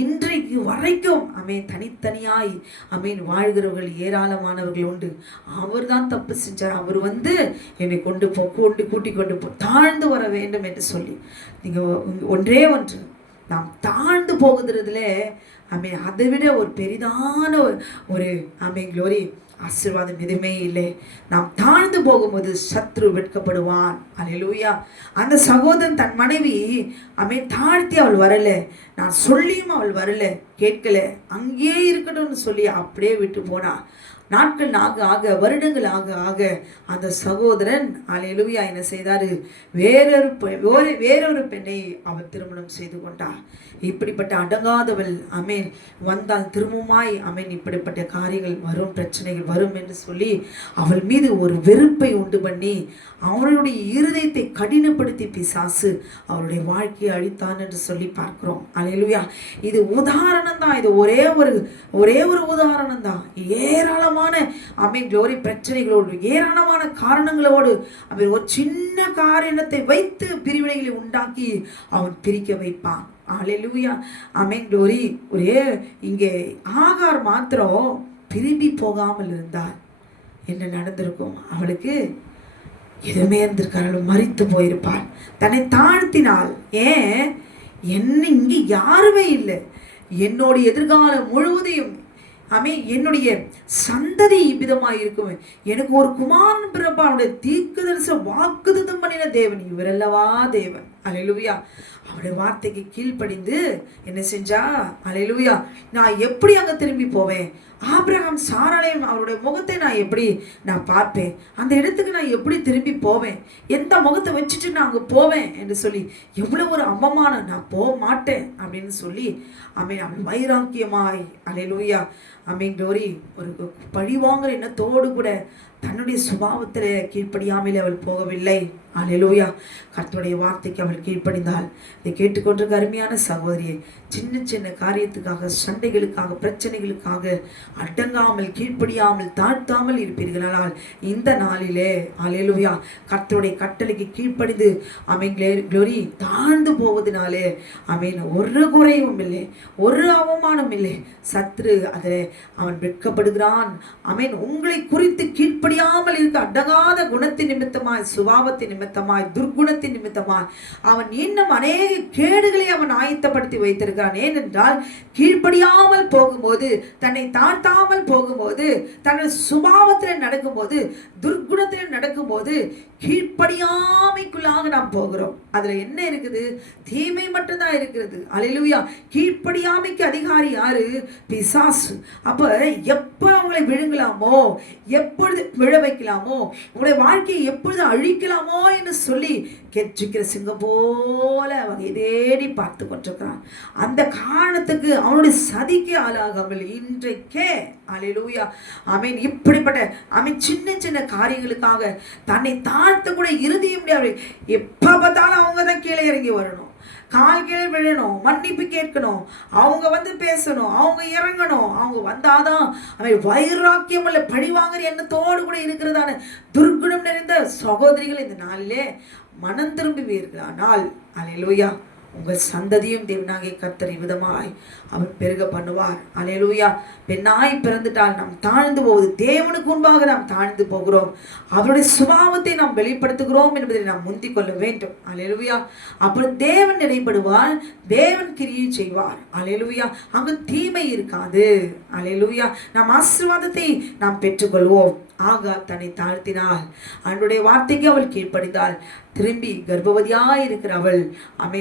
இன்றைக்கு வரைக்கும் தனித்தனியாய் வாழ்கிறவர்கள் ஏராளமானவர்கள் உண்டு. அவர் தான் தப்பு செஞ்சார், அவர் வந்து என்னை கூட்டி கொண்டு தாழ்ந்து வர வேண்டும் என்று சொல்லி, நீங்கள் ஒன்றே ஒன்று, நாம் தாழ்ந்து போகுதுல அதை விட ஒரு பெரிதான ஒரு க்ளோரி ஆசீர்வாதம் எதுவுமே இல்லை. நாம் தாழ்ந்து போகும்போது சத்ரு வெட்கப்படுவான். அல்லேலூயா. அந்த சகோதரன் தன் மனைவி தாழ்த்தி அவள் வரல, நான் சொல்லியும் அவள் வரல, கேட்கல, அங்கேயே இருக்கட்டும்னு சொல்லி அப்படியே விட்டு போனா. நாட்கள் ஆக ஆக வருடங்கள் ஆக ஆக அந்த சகோதரன், அல்லேலூயா, என்ன செய்தாரு, வேறொரு பெண்ணை அவள் திருமணம் செய்து கொண்டார். இப்படிப்பட்ட அடங்காதவள் வந்தால் திரும்பமாய் இப்படிப்பட்ட காரியங்கள் வரும், பிரச்சனைகள் வரும் என்று சொல்லி அவள் மீது ஒரு வெறுப்பை உண்டு பண்ணி அவளுடைய இருதயத்தை கடினப்படுத்தி பிசாசு அவளுடைய வாழ்க்கையை அழித்தான் என்று சொல்லி பார்க்கிறோம். அல்லேலூயா. இது உதாரணம் தான், இது ஒரே ஒரு உதாரணம் தான். ஏராளமான ஏராளமான க்ளோரி பிரச்சனைகளோடு, ஏராளமான காரணங்களோடு அவன் ஒரு சின்ன காரணத்தை வைத்து பிரிவினைகளை உண்டாக்கி அவன் பிரிக்க வைப்பான். ஹல்லேலூயா. க்ளோரி. ஒரே இங்கே ஆகார் மாத்திரம் திரும்பி போகாமல் இருந்தால் என்ன நடந்திருக்கும்? அவளுக்கு எதுவுமே இருந்திருக்காரு, மரித்து போயிருப்பாள். தன்னை தாழ்த்தினாள். ஏன்? என்ன இங்கே யாருமே இல்லை, என்னுடைய எதிர்காலம் முழுவதையும் என்னுடைய சந்ததி இவ்விதமாக இருக்கும், எனக்கு ஒரு குமாரன் பிறப்பான், அவனுடைய தீர்க்கதரிசன வாக்குத்தத்தம் பண்ணின தேவன் இவரல்லவா தேவன். அல்லேலூயா. அவருடைய வார்த்தைக்கு கீழ்ப்படிந்து என்ன செஞ்சா? அல்லேலூயா. நான் எப்படி அங்கே திரும்பி போவேன்? ஆபிரகாம் சாராளையும் அவருடைய முகத்தை நான் எப்படி நான் பார்ப்பேன்? அந்த இடத்துக்கு நான் எப்படி திரும்பி போவேன்? எந்த முகத்தை வச்சுட்டு நான் அங்கே போவேன் என்று சொல்லி எவ்வளோ ஒரு அவமானம், நான் போக மாட்டேன் அப்படின்னு சொல்லி அவள் வைராக்கியமாய் அல்லேலூயா க்ளோரி ஒரு பழிவாங்குற எண்ணத்தோடு கூட தன்னுடைய சுபாவத்தில் கீழ்ப்படியாமல் அவள் போகவில்லை. அல்லேலூயா. கர்த்தருடைய வார்த்தைக்கு அவள் கீழ்ப்படிந்தாள். இதை கேட்டுக்கொண்டிருக்க அருமையான சகோதரியை, சின்ன சின்ன காரியத்துக்காக, சண்டைகளுக்காக, பிரச்சனைகளுக்காக அடங்காமல், கீழ்ப்படியாமல், தாழ்த்தாமல் இருப்பீர்களானால் இந்த நாளிலே அல்லேலூயா கர்த்தருடைய கட்டளைக்கு கீழ்ப்படிந்து க்ளோரி தாழ்ந்து போவதனாலே ஒரு குறையும் இல்லை, ஒரு அவமானம் இல்லை. சத்ரு அதில் அவன் வெட்கப்படுகிறான். உங்களை குறித்து கீழ்ப்படியாமல் இருக்க அடங்காத குணத்தின் நிமித்தமாய், சுபாவத்தின் நிமித்தமாய், துர்குணத்தின் நிமித்தமாய் அவன் இன்னும் அநேக கேடுகளை அவன் ஆயத்தப்படுத்தி வைத்திருக்கிறான். ஏனென்றால் கீழ்ப்படியாமல் போகும்போது, தன்னை தாழ்த்தாமல் போகும்போது, தன்னுடைய சுபாவத்தில் நடக்கும்போது, துர்குணத்தில் நடக்கும்போது கீழ்ப்படியாமைக்குள்ளாக நாம் போகிறோம். அதுல என்ன இருக்குது? தீமை மட்டும்தான் இருக்கிறது. அல்லேலூயா. கீழ்ப்படியாமைக்கு அதிகாரி யாரு? பிசாசு. அப்ப எப்ப அவங்களை விழுங்கலாமோ, எப்பொழுது விழ வைக்கலாமோ, உங்களுடைய வாழ்க்கையை எப்பொழுது அழிக்கலாமோ என்று சொல்லி கெச்சிக்கிற சிங்கம் போல வகை தேடி பார்த்து கொண்டிருக்கிறான். அந்த காரணத்துக்கு அவனுடைய சதிக்கு ஆளாகாமல் இன்றைக்கே அல்லேலூயா இப்படிப்பட்ட சின்ன சின்ன காரியங்களுக்காக தன்னை தாழ்த்த கூட இறுதிய முடியாது. எப்ப பார்த்தாலும் அவங்க தான் கீழே இறங்கி வரணும், கால் கீழே விழணும், மன்னிப்பு கேட்கணும், அவங்க பேசணும், அவங்க இறங்கணும். அவங்க வந்தாதான் வைராக்கியம் அல்ல பழிவாங்குற எண்ணத்தோடு கூட இருக்கிறதான துர்குணம் நிறைந்த சகோதரிகள் இந்த நாளிலே மனம் திரும்புவீர்களானால் அல்லேலூயா உங்கள் சந்ததியும் தேவனாகிய கர்த்தர் விதமாய் அவர் பெருக பண்ணுவார். அல்லேலூயா. பெண்ணாய் பிறந்துட்டால் நாம் தாழ்ந்து போவது, தேவனுக்கு முன்பாக நாம் தாழ்ந்து போகிறோம், அவருடைய சுபாவத்தை நாம் வெளிப்படுத்துகிறோம் என்பதை நாம் முந்திக் கொள்ள வேண்டும். அல்லேலூயா. அப்புறம் தேவன் இடைப்படுவார், தேவன் கிரியை செய்வார். அல்லேலூயா. அங்கு தீமை இருக்காது. அல்லேலூயா. நாம் ஆசீர்வாதத்தை நாம் பெற்றுக்கொள்வோம். ஆகார் தன்னை தாழ்த்தினாள், அவனுடைய வார்த்தைக்கு அவள் கீழ்ப்படிந்தாள். திரும்பி கர்ப்பவதியாய் இருக்கிற அவள்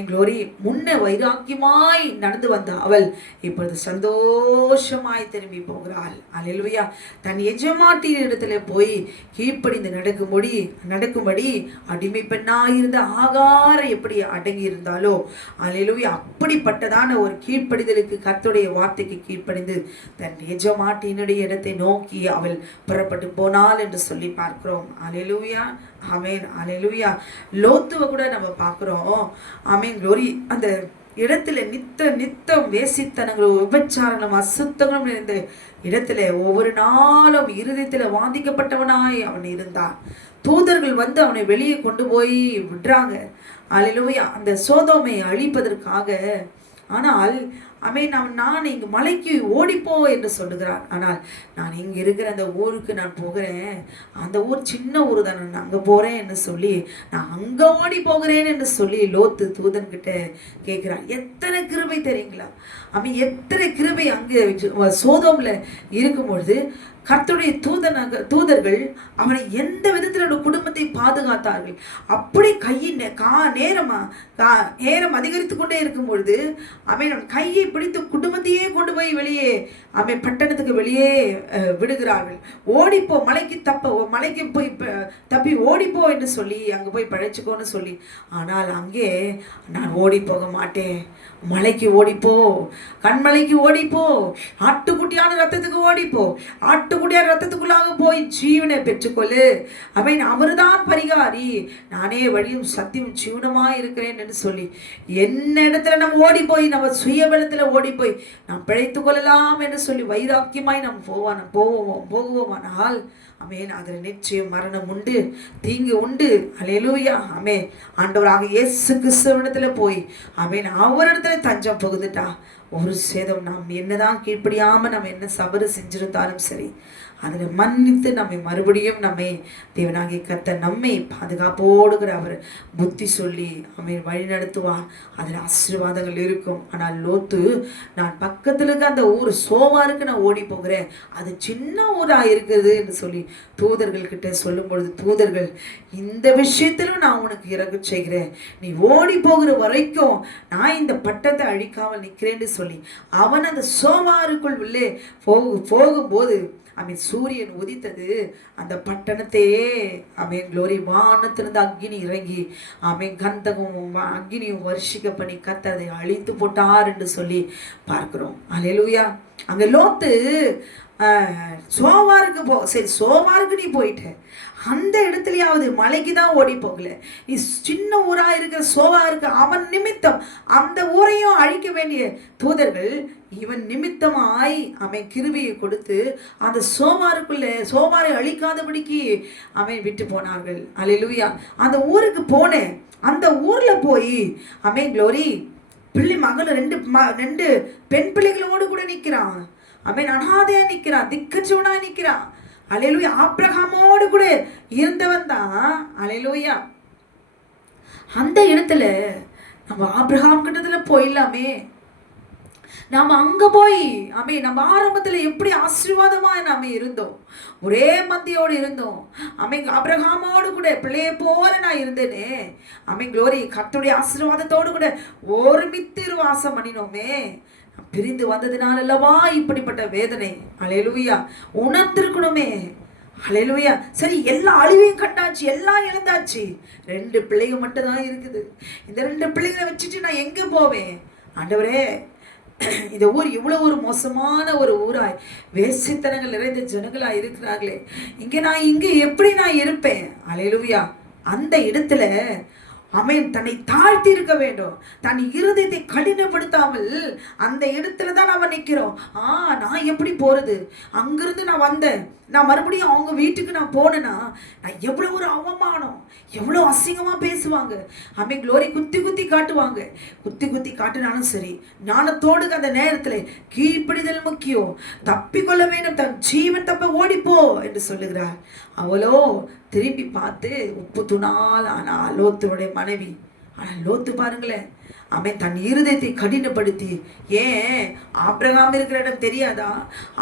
க்ளோரி முன்ன வைராக்கியமாய் நடந்து வந்த அவள் இப்பொழுது சந்தோஷமாய் திரும்பி போகிறாள். அல்லேலூயா. தன் எஜமாட்டியின் இடத்துல போய் கீழ்ப்படிந்து நடக்கும்படி அடிமை பெண்ணாயிருந்த ஆகார எப்படி அடங்கி இருந்தாலோ அல்லேலூயா அப்படிப்பட்டதான ஒரு கீழ்ப்படிதலுக்கு, கர்த்தருடைய வார்த்தைக்கு கீழ்ப்படிந்து தன் எஜமாட்டியினுடைய இடத்தை நோக்கி அவள் புறப்பட்டு போனாள் என்று சொல்லி பார்க்கிறோம். அல்லேலூயா. ஆமென். அல்லேலூயா. லோத்துவை கூட நம்ம பார்க்கிறோம். க்ளோரி அந்த இடத்துல நித்தம் வேசித்தனங்களும் விபச்சாரங்களும் அசுத்தங்களும் நிறைந்த இடத்துல ஒவ்வொரு நாளும் இருதயத்துல வாந்திக்கப்பட்டவனாய் அவன் இருந்தான். தூதர்கள் அவனை வெளியே கொண்டு போய் விடுறாங்க. அல்லேலூயா. அந்த சோதோமை அழிப்பதற்காக. ஆனால் நான் இங்கு மலைக்கு ஓடிப்போ என்று சொல்லுகிறான். ஆனால் நான் இங்க இருக்கிற அந்த ஊருக்கு நான் போகிறேன், அந்த ஊர் சின்ன ஊர் தானே, நான் அங்க போறேன் என்று சொல்லி நான் அங்க ஓடி போகிறேன் என்று சொல்லி லோத்து தூதன் கிட்ட கேட்கிறான். எத்தனை கிருபை தெரியுங்களா? எத்தனை கிருபை அங்கு சோதோம்ல இருக்கும் பொழுது கர்த்தருடைய தூதர்கள் அவனை எந்த விதத்தில் குடும்பத்தை பாதுகாத்தார்கள். அப்படி நேரம் அதிகரித்து கொண்டே இருக்கும் பொழுது அவன் கையை பிடித்து குடும்பத்தையே கொண்டு போய் வெளியே பட்டணத்துக்கு வெளியே விடுகிறார்கள். ஓடிப்போ, மலைக்கு போய் தப்பி ஓடிப்போ என்று சொல்லி அங்கே போய் பழைச்சிக்கோன்னு சொல்லி. ஆனால் அங்கே நான் ஓடி போக மாட்டேன், மலைக்கு ஓடிப்போ, கண்மலைக்கு ஓடிப்போ, ஆட்டுக்குட்டியான ரத்தத்துக்கு ஓடிப்போ, ஆட்டுக்குட்டியான ரத்தத்துக்குள்ளாக போய் ஜீவனை பெற்றுக்கொள்ளு. அவர்தான் பரிகாரி, நானே வழியும் சத்தியம் ஜீவனமா இருக்கிறேன் என்று சொல்லி என்ன இடத்துல நம்ம ஓடி போய் நம்ம சுயபலத்தில் இடத்துல ஓடி போய் நாம் பிழைத்துக் கொள்ளலாம் என்று சொல்லி வைராக்கியமாய் நாம் போகுவோமானால் ஆமென், அதில் நிச்சயம் மரணம் உண்டு, தீங்கு உண்டு. அல்லேலூயா. ஆமென். ஆண்டவராக இயேசு கிறிஸ்துவிடத்துல போய் ஆமென் அவரிடத்துல தஞ்சம் புகுந்துட்டா ஒரு சேதம் நாம் என்னதான் கீழ்ப்படியாம நம்ம என்ன சபறு செஞ்சிருந்தாலும் சரி, அதில் மன்னித்து நம்மை மறுபடியும் நம்மை தேவனாகிய கர்த்தர் நம்மை பாதுகாப்போடு அவர் புத்தி சொல்லி அவன் வழி நடத்துவார். அதில் ஆசீர்வாதங்கள் இருக்கும். ஆனால் லோத்து, நான் பக்கத்தில் இருக்க அந்த ஊர் சோவாருக்கு நான் ஓடி போகிறேன், அது சின்ன ஊராக இருக்குது என்று சொல்லி தூதர்கள் கிட்ட சொல்லும் பொழுது, தூதர்கள் இந்த விஷயத்திலும் நான் உனக்கு இறகு செய்கிறேன், நீ ஓடி போகிற வரைக்கும் நான் இந்த பட்டத்தை அழிக்காமல் நிற்கிறேன்னு சொல்லி அவன் அந்த சோவாருக்குள் உள்ளே போகும்போது ஆமென் சூரியன் உதித்தது. அந்த பட்டணத்தையே ஆமென் க்ளோரி வானத்திலிருந்து அக்கினி இறங்கி ஆமென் கந்தகமும் அக்கினியும் வருஷிக்க பண்ணி கர்த்தர் அழித்து போட்டார் என்று சொல்லி பார்க்கிறோம். அல்லேலூயா. அங்க லோத்து சோவாருக்கு சரி, சோவாருக்கு நீ போயிட்ட, அந்த இடத்துலயாவது மலைக்கு தான் ஓடி போகல, நீ சின்ன ஊரா இருக்கிற சோவாருக்கு அவன் நிமித்தம் அந்த ஊரையும் அழிக்க வேண்டிய தூதர்கள் இவன் நிமித்தமாய் அவன் கிருபையை கொடுத்து அந்த சோவாரை அழிக்காதபடிக்கு அவன் விட்டு போனார்கள். அல்லேலூயா. அந்த ஊருக்கு போனேன், அந்த ஊர்ல போய் அவன் க்ளோரி மகள் ரெண்டு பெண் பிள்ளைகளோடு கூட நிற்கிறான். அவன் அனாதையா நிற்கிறான், திக்கச்சவனா நிற்கிறான். அல்லேலூயா. ஆபிரகாமோடு கூட இருந்தவன் தான். அல்லேலூயா. அந்த இடத்துல நம்ம ஆபிரகாம் கிட்டத்துல போயிடலாமே, நாம் அங்கே போய் நம்ம ஆரம்பத்தில் எப்படி ஆசீர்வாதமாக நாம் இருந்தோம், ஒரே மந்தியோடு இருந்தோம். ஆபிரகாமோடு கூட பிள்ளையை போல நான் இருந்தேனே. க்ளோரி கர்த்தருடைய ஆசீர்வாதத்தோடு கூட ஒருமித்து வாசம் பண்ணினோமே. பிரிந்து வந்ததினால் அல்லவா இப்படிப்பட்ட வேதனை. அல்லேலூயா. உணர்ந்திருக்கணுமே. அல்லேலூயா. சரி, எல்லா அழிவையும் கண்டாச்சு, எல்லாம் இழந்தாச்சு, 2 பிள்ளைங்க மட்டும் தான் இருக்குது. இந்த 2 பிள்ளைங்களை வச்சுட்டு நான் எங்கே போவேன்? ஆண்டவரே, இந்த ஊர் இவ்வளோ ஒரு மோசமான ஒரு ஊராய் வேசித்தனங்கள் நிறைந்த ஜனங்களாக இருக்கிறார்களே, இங்கே எப்படி நான் இருப்பேன்? அல்லேலூயா. அந்த இடத்துல அவன் தன்னை தாழ்த்தி இருக்க வேண்டும், தன் இருதயத்தை கடினப்படுத்தாமல் அந்த இடத்துல தான் அவன் நிற்கிறோம். நான் எப்படி போறது? அங்கிருந்து நான் வந்தேன், நான் மறுபடியும் அவங்க வீட்டுக்கு நான் போனேன்னா நான் எவ்வளோ ஒரு அவமானம், எவ்வளோ அசிங்கமாக பேசுவாங்க. க்ளோரி குத்தி காட்டுவாங்க. குத்தி காட்டினாலும் சரி, ஞானத்தோடு அந்த நேரத்தில் கீழ்ப்படிதல் முக்கியம். தப்பிக்கொள்ள வேண்டும், தன் ஜீவன் தப்ப ஓடிப்போ என்று சொல்லுகிறார். அவளோ திரும்பி பார்த்து உப்பு துணால் ஆனா லோத்துடைய மனைவி. ஆனால் லோத்து பாருங்களேன், அவன் தன் இருதயத்தை கடினப்படுத்தி, ஏன் ஆபிரகாம் இருக்கிற இடம் தெரியாதா?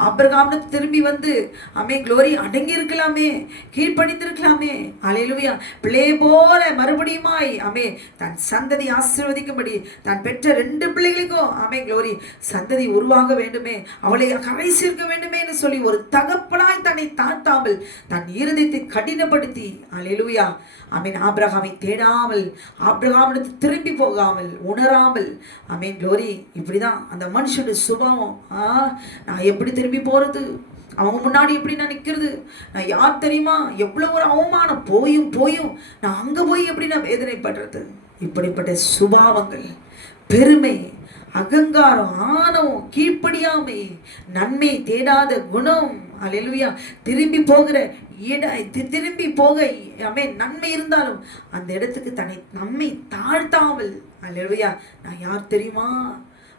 ஆபிரகாம்னு திரும்பி வந்து க்ளோரி அடங்கி இருக்கலாமே, கீழ்ப்படிந்திருக்கலாமே. அல்லேலூயா. பிள்ளையை போல மறுபடியுமாய் தன் சந்ததி ஆசீர்வதிக்கும்படி தான் பெற்ற 2 பிள்ளைகளுக்கும் க்ளோரி சந்ததி உருவாக வேண்டுமே, அவளை கரை சேர்க்க வேண்டுமே என்று சொல்லி ஒரு தகப்பனாய் தன்னை தாழ்த்தாமல் தன் இருதயத்தை கடினப்படுத்தி அல்லேலூயா ஆபிரகாமை தேடாமல், ஆபிரகாமிடத்து திரும்பி போகாமல், உணராமல் க்ளோரி இப்படிதான் அந்த மனுஷனுடைய சுபாவம். நான் எப்படி திரும்பி போறது? அவங்க முன்னாடி எப்படி நான் நிற்கிறது? நான் யார் தெரியுமா? எவ்வளோ ஒரு அவமானம். போயும் நான் அங்கே போய் எப்படி நான் வேதனைப்படுறது? இப்படிப்பட்ட சுபாவங்கள், பெருமை, அகங்காரம், ஆணவம், கீழ்ப்படியாமை, நன்மை தேடாத குணம். அல்லேலூயா. திரும்பி போகிற திரும்பி போக நன்மை இருந்தாலும் அந்த இடத்துக்கு நம்மை தாழ்த்தாமல். அல்லேலூயா. நான் யார் தெரியுமா?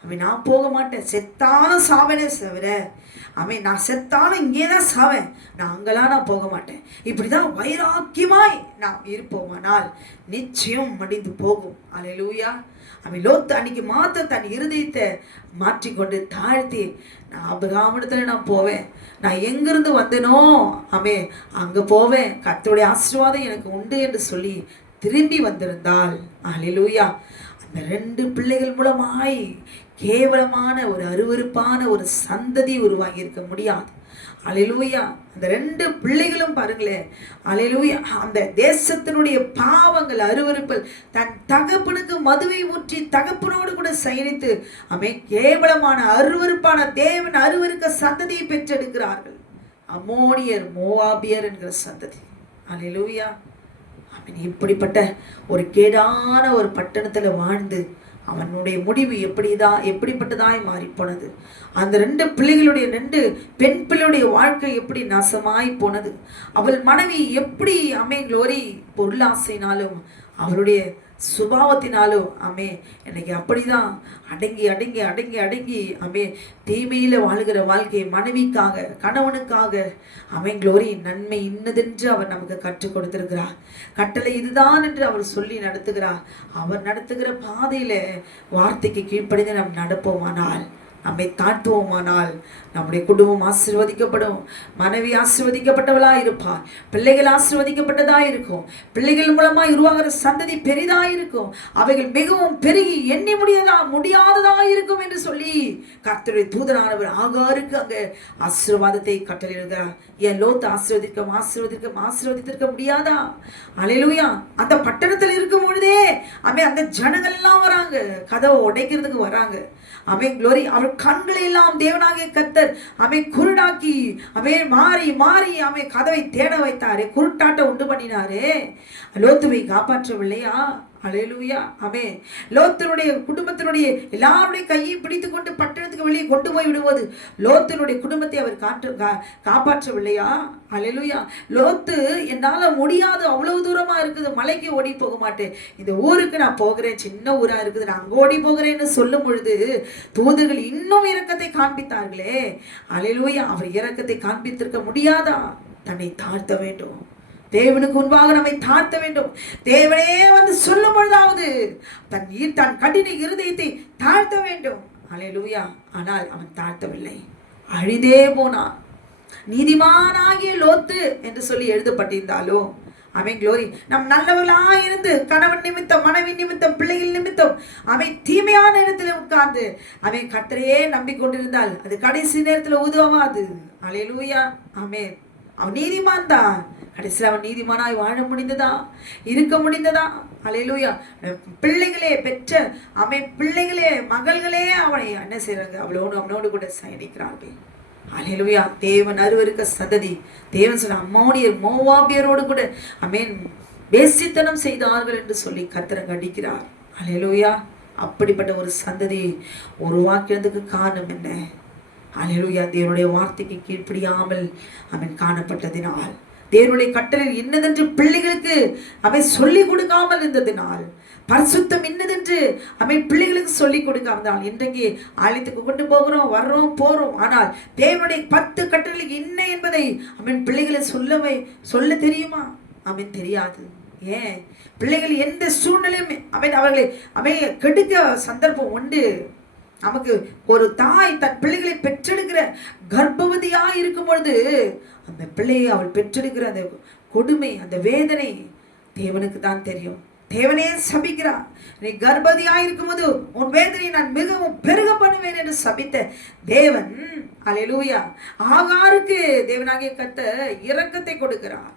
நான் போக மாட்டேன், செத்தாலும் சாவனே தவிர நான் செத்தாலும் இங்கே தான் சாவேன், நான் அங்கெல்லாம் நான் போக மாட்டேன். இப்படிதான் வைராக்கியமாய் நாம் இருப்போமானால் நிச்சயம் மடிந்து போகும். அல்லேலூயா. லோத்து அன்னைக்கு மாத்த தன் இருதயத்தை மாற்றிக்கொண்டு தாழ்த்தி, நான் ஆபிரகாமிடத்துல நான் போவேன், நான் எங்கிருந்து வந்தேனோ அங்கே போவேன், கர்த்தருடைய ஆசீர்வாதம் எனக்கு உண்டு என்று சொல்லி திரும்பி வந்திருந்தால் அல்லேலூயா, அந்த 2 பிள்ளைகள் மூலமாய் கேவலமான ஒரு அருவருப்பான ஒரு சந்ததி உருவாகி இருக்க முடியாது. அல்லேலூயா. அந்த 2 பிள்ளைகளும் பாருங்களேன். அல்லேலூயா. அந்த தேசத்தினுடைய பாவங்கள், அருவருப்பல், தன் தகப்பனுக்கு மதுவை ஊற்றி தகப்பனோடு கூட சயனித்து கேவலமான அருவருப்பான தேவன் அருவருக்க சந்ததியை பெற்றெடுக்கிறார்கள். அம்மோனியர், மோவாபியர் என்கிற சந்ததி. அல்லேலூயா. இப்படிப்பட்ட ஒரு கேடான ஒரு பட்டணத்துல வாழ்ந்து அவனுடைய முடிவு எப்படிப்பட்டதாய் மாறி போனது. அந்த 2 பிள்ளைகளுடைய 2 பெண் பிள்ளையுடைய வாழ்க்கை எப்படி நாசமாய் போனது. அவள் மனைவி எப்படி க்ளோரி பொருளாசைனாலும் அவளுடைய சுபாவத்தினாலும் இன்னைக்கு அப்படிதான் அடங்கி அடங்கி அடங்கி அடங்கி தீமையில வாழ்கிற வாழ்க்கையை மனைவிக்காக கணவனுக்காக க்ளோரி நன்மை இன்னதென்று அவர் நமக்கு கற்றுக் கொடுத்திருக்கிறார். கட்டளை இதுதான் என்று அவர் சொல்லி நடத்துகிறார். அவர் நடத்துகிற பாதையில வார்த்தைக்கு கீழ்ப்படிந்து நாம் நடப்போமானால், நம்மை தாழ்த்துவோமானால் நம்முடைய குடும்பம் ஆசீர்வதிக்கப்படும். மனைவி ஆசீர்வதிக்கப்பட்டவளாய் இருப்பார். பிள்ளைகள் ஆசீர்வதிக்கப்பட்டதாக இருக்கும். பிள்ளைகள் மூலமாய் உருவாகிற சந்ததி பெரிதாக இருக்கும். அவைகள் மிகவும் பெருகி எண்ணி முடியாததாக இருக்கும் என்று சொல்லி கர்த்தருடைய தூதனானவர் ஆகாருக்கு அங்கே ஆசீர்வாதத்தை கட்டளையிடுகிறார். ஏன் லோத்து ஆசீர்வதித்திருக்க முடியாதா? அல்லேலூயா. அந்த பட்டணத்தில் இருக்கும் பொழுதே அந்த ஜனங்கள் எல்லாம் வராங்க, கதவை உடைக்கிறதுக்கு வராங்க. க்ளோரி. அவள் கண்களை எல்லாம் தேவனாகிய கர்த்தர் குருடாக்கி மாறி மாறி கதவை தேட வைத்தாரே, குருட்டாட்ட உண்டு பண்ணினாரே. லோத்துவை காப்பாற்றவில்லையா? அல்லேலூயா. லோத்தினுடைய குடும்பத்தினுடைய எல்லாருடைய கையை பிடித்து கொண்டு பட்டணத்துக்கு வெளியே கொண்டு போய் விடுவது லோத்தினுடைய குடும்பத்தை அவர் காப்பாற்றவில்லையா? அல்லேலூயா. லோத்து என்னால முடியாது, அவ்வளவு தூரமா இருக்குது, மலைக்கு ஓடி போக மாட்டேன், இந்த ஊருக்கு நான் போகிறேன், சின்ன ஊரா இருக்குது, நான் அங்க ஓடி போகிறேன்னு சொல்லும் பொழுது தூதர்கள் இன்னும் இரக்கத்தை காண்பித்தார்களே. அல்லேலூயா. அவர் இரக்கத்தை காண்பித்திருக்க முடியாதா? தன்னை தாழ்த்த வேண்டும். தேவனுக்கு முன்பாக நம்மை தாழ்த்த வேண்டும். தேவனே வந்து சொல்லும் பொழுதாவது தன் கடின இருதயத்தை தாழ்த்த வேண்டும். அல்லேலூயா. ஆனால் அவன் தாழ்த்தவில்லை, அழிந்தே போனான். நீதிமானாகிய லோத்து என்று சொல்லி எழுதப்பட்டிருந்தாலும் க்ளோரி நம் நல்லவர்களாக இருந்து கணவன் நிமித்தம் மனைவி நிமித்தம் பிள்ளைகள் நிமித்தம் தீமையான இடத்துல உட்கார்ந்து கர்த்தரையே நம்பிக்கொண்டிருந்தால் அது கடைசி நேரத்தில் உதவாது. அல்லேலூயா. அவன் நீதிமான் தான். கடைசியில் அவன் நீதிமானாய் வாழ முடிந்ததா, இருக்க முடிந்ததா? அல்லேலூயா. பிள்ளைகளே பெற்ற பிள்ளைகளே மகள்களே அவனை என்ன செய்யறாங்க? அவனோடு கூட சயனிக்கிறார்கள். அல்லேலூயா. தேவன் அருவருக்க சந்ததி. தேவன் சொன்ன அம்மோனியர் மோவாபியரோடு கூட பேசித்தனம் செய்தார்கள் என்று சொல்லி கர்த்தர் கண்டிக்கிறார். அல்லேலூயா. அப்படிப்பட்ட ஒரு சந்ததியை உருவாக்கினதுக்கு காரணம் என்ன? அல்லேலூயா. தேவனுடைய வார்த்தைக்கு கீழ்ப்படியாமல் காணப்பட்டதினால், தேவனுடைய கட்டளை இன்னதென்று பிள்ளைகளுக்கு சொல்லிக் கொடுக்காமல் இருந்ததினால், பரிசுத்தம் இன்னதென்று பிள்ளைகளுக்கு சொல்லிக் கொடுக்காமல் இன்றைக்கு ஆலயத்துக்கு கொண்டு போகிறோம், வர்றோம், போறோம். ஆனால் தேவனுடைய 10 கட்டளை என்ன என்பதை பிள்ளைகளை சொல்ல தெரியுமா? தெரியாது. ஏன்? பிள்ளைகள் எந்த சூழ்நிலையும் அவர்களை கெடுக்க சந்தர்ப்பம் உண்டு. நமக்கு ஒரு தாய் தன் பிள்ளைகளை பெற்றெடுக்கிற கர்ப்பவதியா இருக்கும் பொழுது அந்த பிள்ளையை அவள் பெற்றெடுக்கிற அந்த கொடுமை, அந்த வேதனை தேவனுக்கு தான் தெரியும். தேவனே சபிக்கிறார். நீ கர்ப்பவதியா இருக்கும்போது உன் வேதனை நான் மிகவும் பெருக பண்ணுவேன் என்று சபித்த தேவன், அல்லேலூயா, ஆகாருக்கு தேவனாகிய கர்த்தர் இரக்கத்தை கொடுக்கிறார்.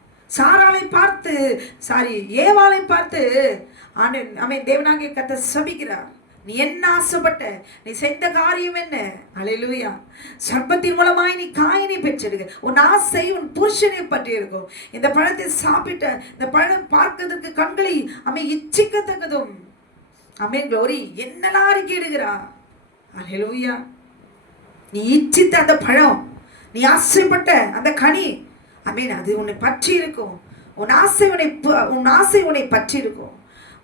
ஏவாளை பார்த்து தேவனாகிய கர்த்தர் சபிக்கிறார். நீ என்ன ஆசைப்பட்ட? நீ செய்த காரியம் என்ன? அல்லேலூயா. சர்ப்பத்தின் மூலமாய் நீ காயினை பெற்றெடுக்க. உன் ஆசை உன் புருஷனை பற்றி இருக்கும். இந்த பழத்தை சாப்பிட்ட இந்த பழம் பார்க்கிறதுக்கு கண்களை இச்சிக்கத்தக்கதும் க்ளோரி என்னெல்லாம் அறிக்கையிடுகிறா? அல்லேலூயா. நீ இச்சித்த அந்த பழம், நீ ஆசைப்பட்ட அந்த கனி அது உன்னை பற்றி இருக்கும். உன் ஆசை உன்னை பற்றி இருக்கும்.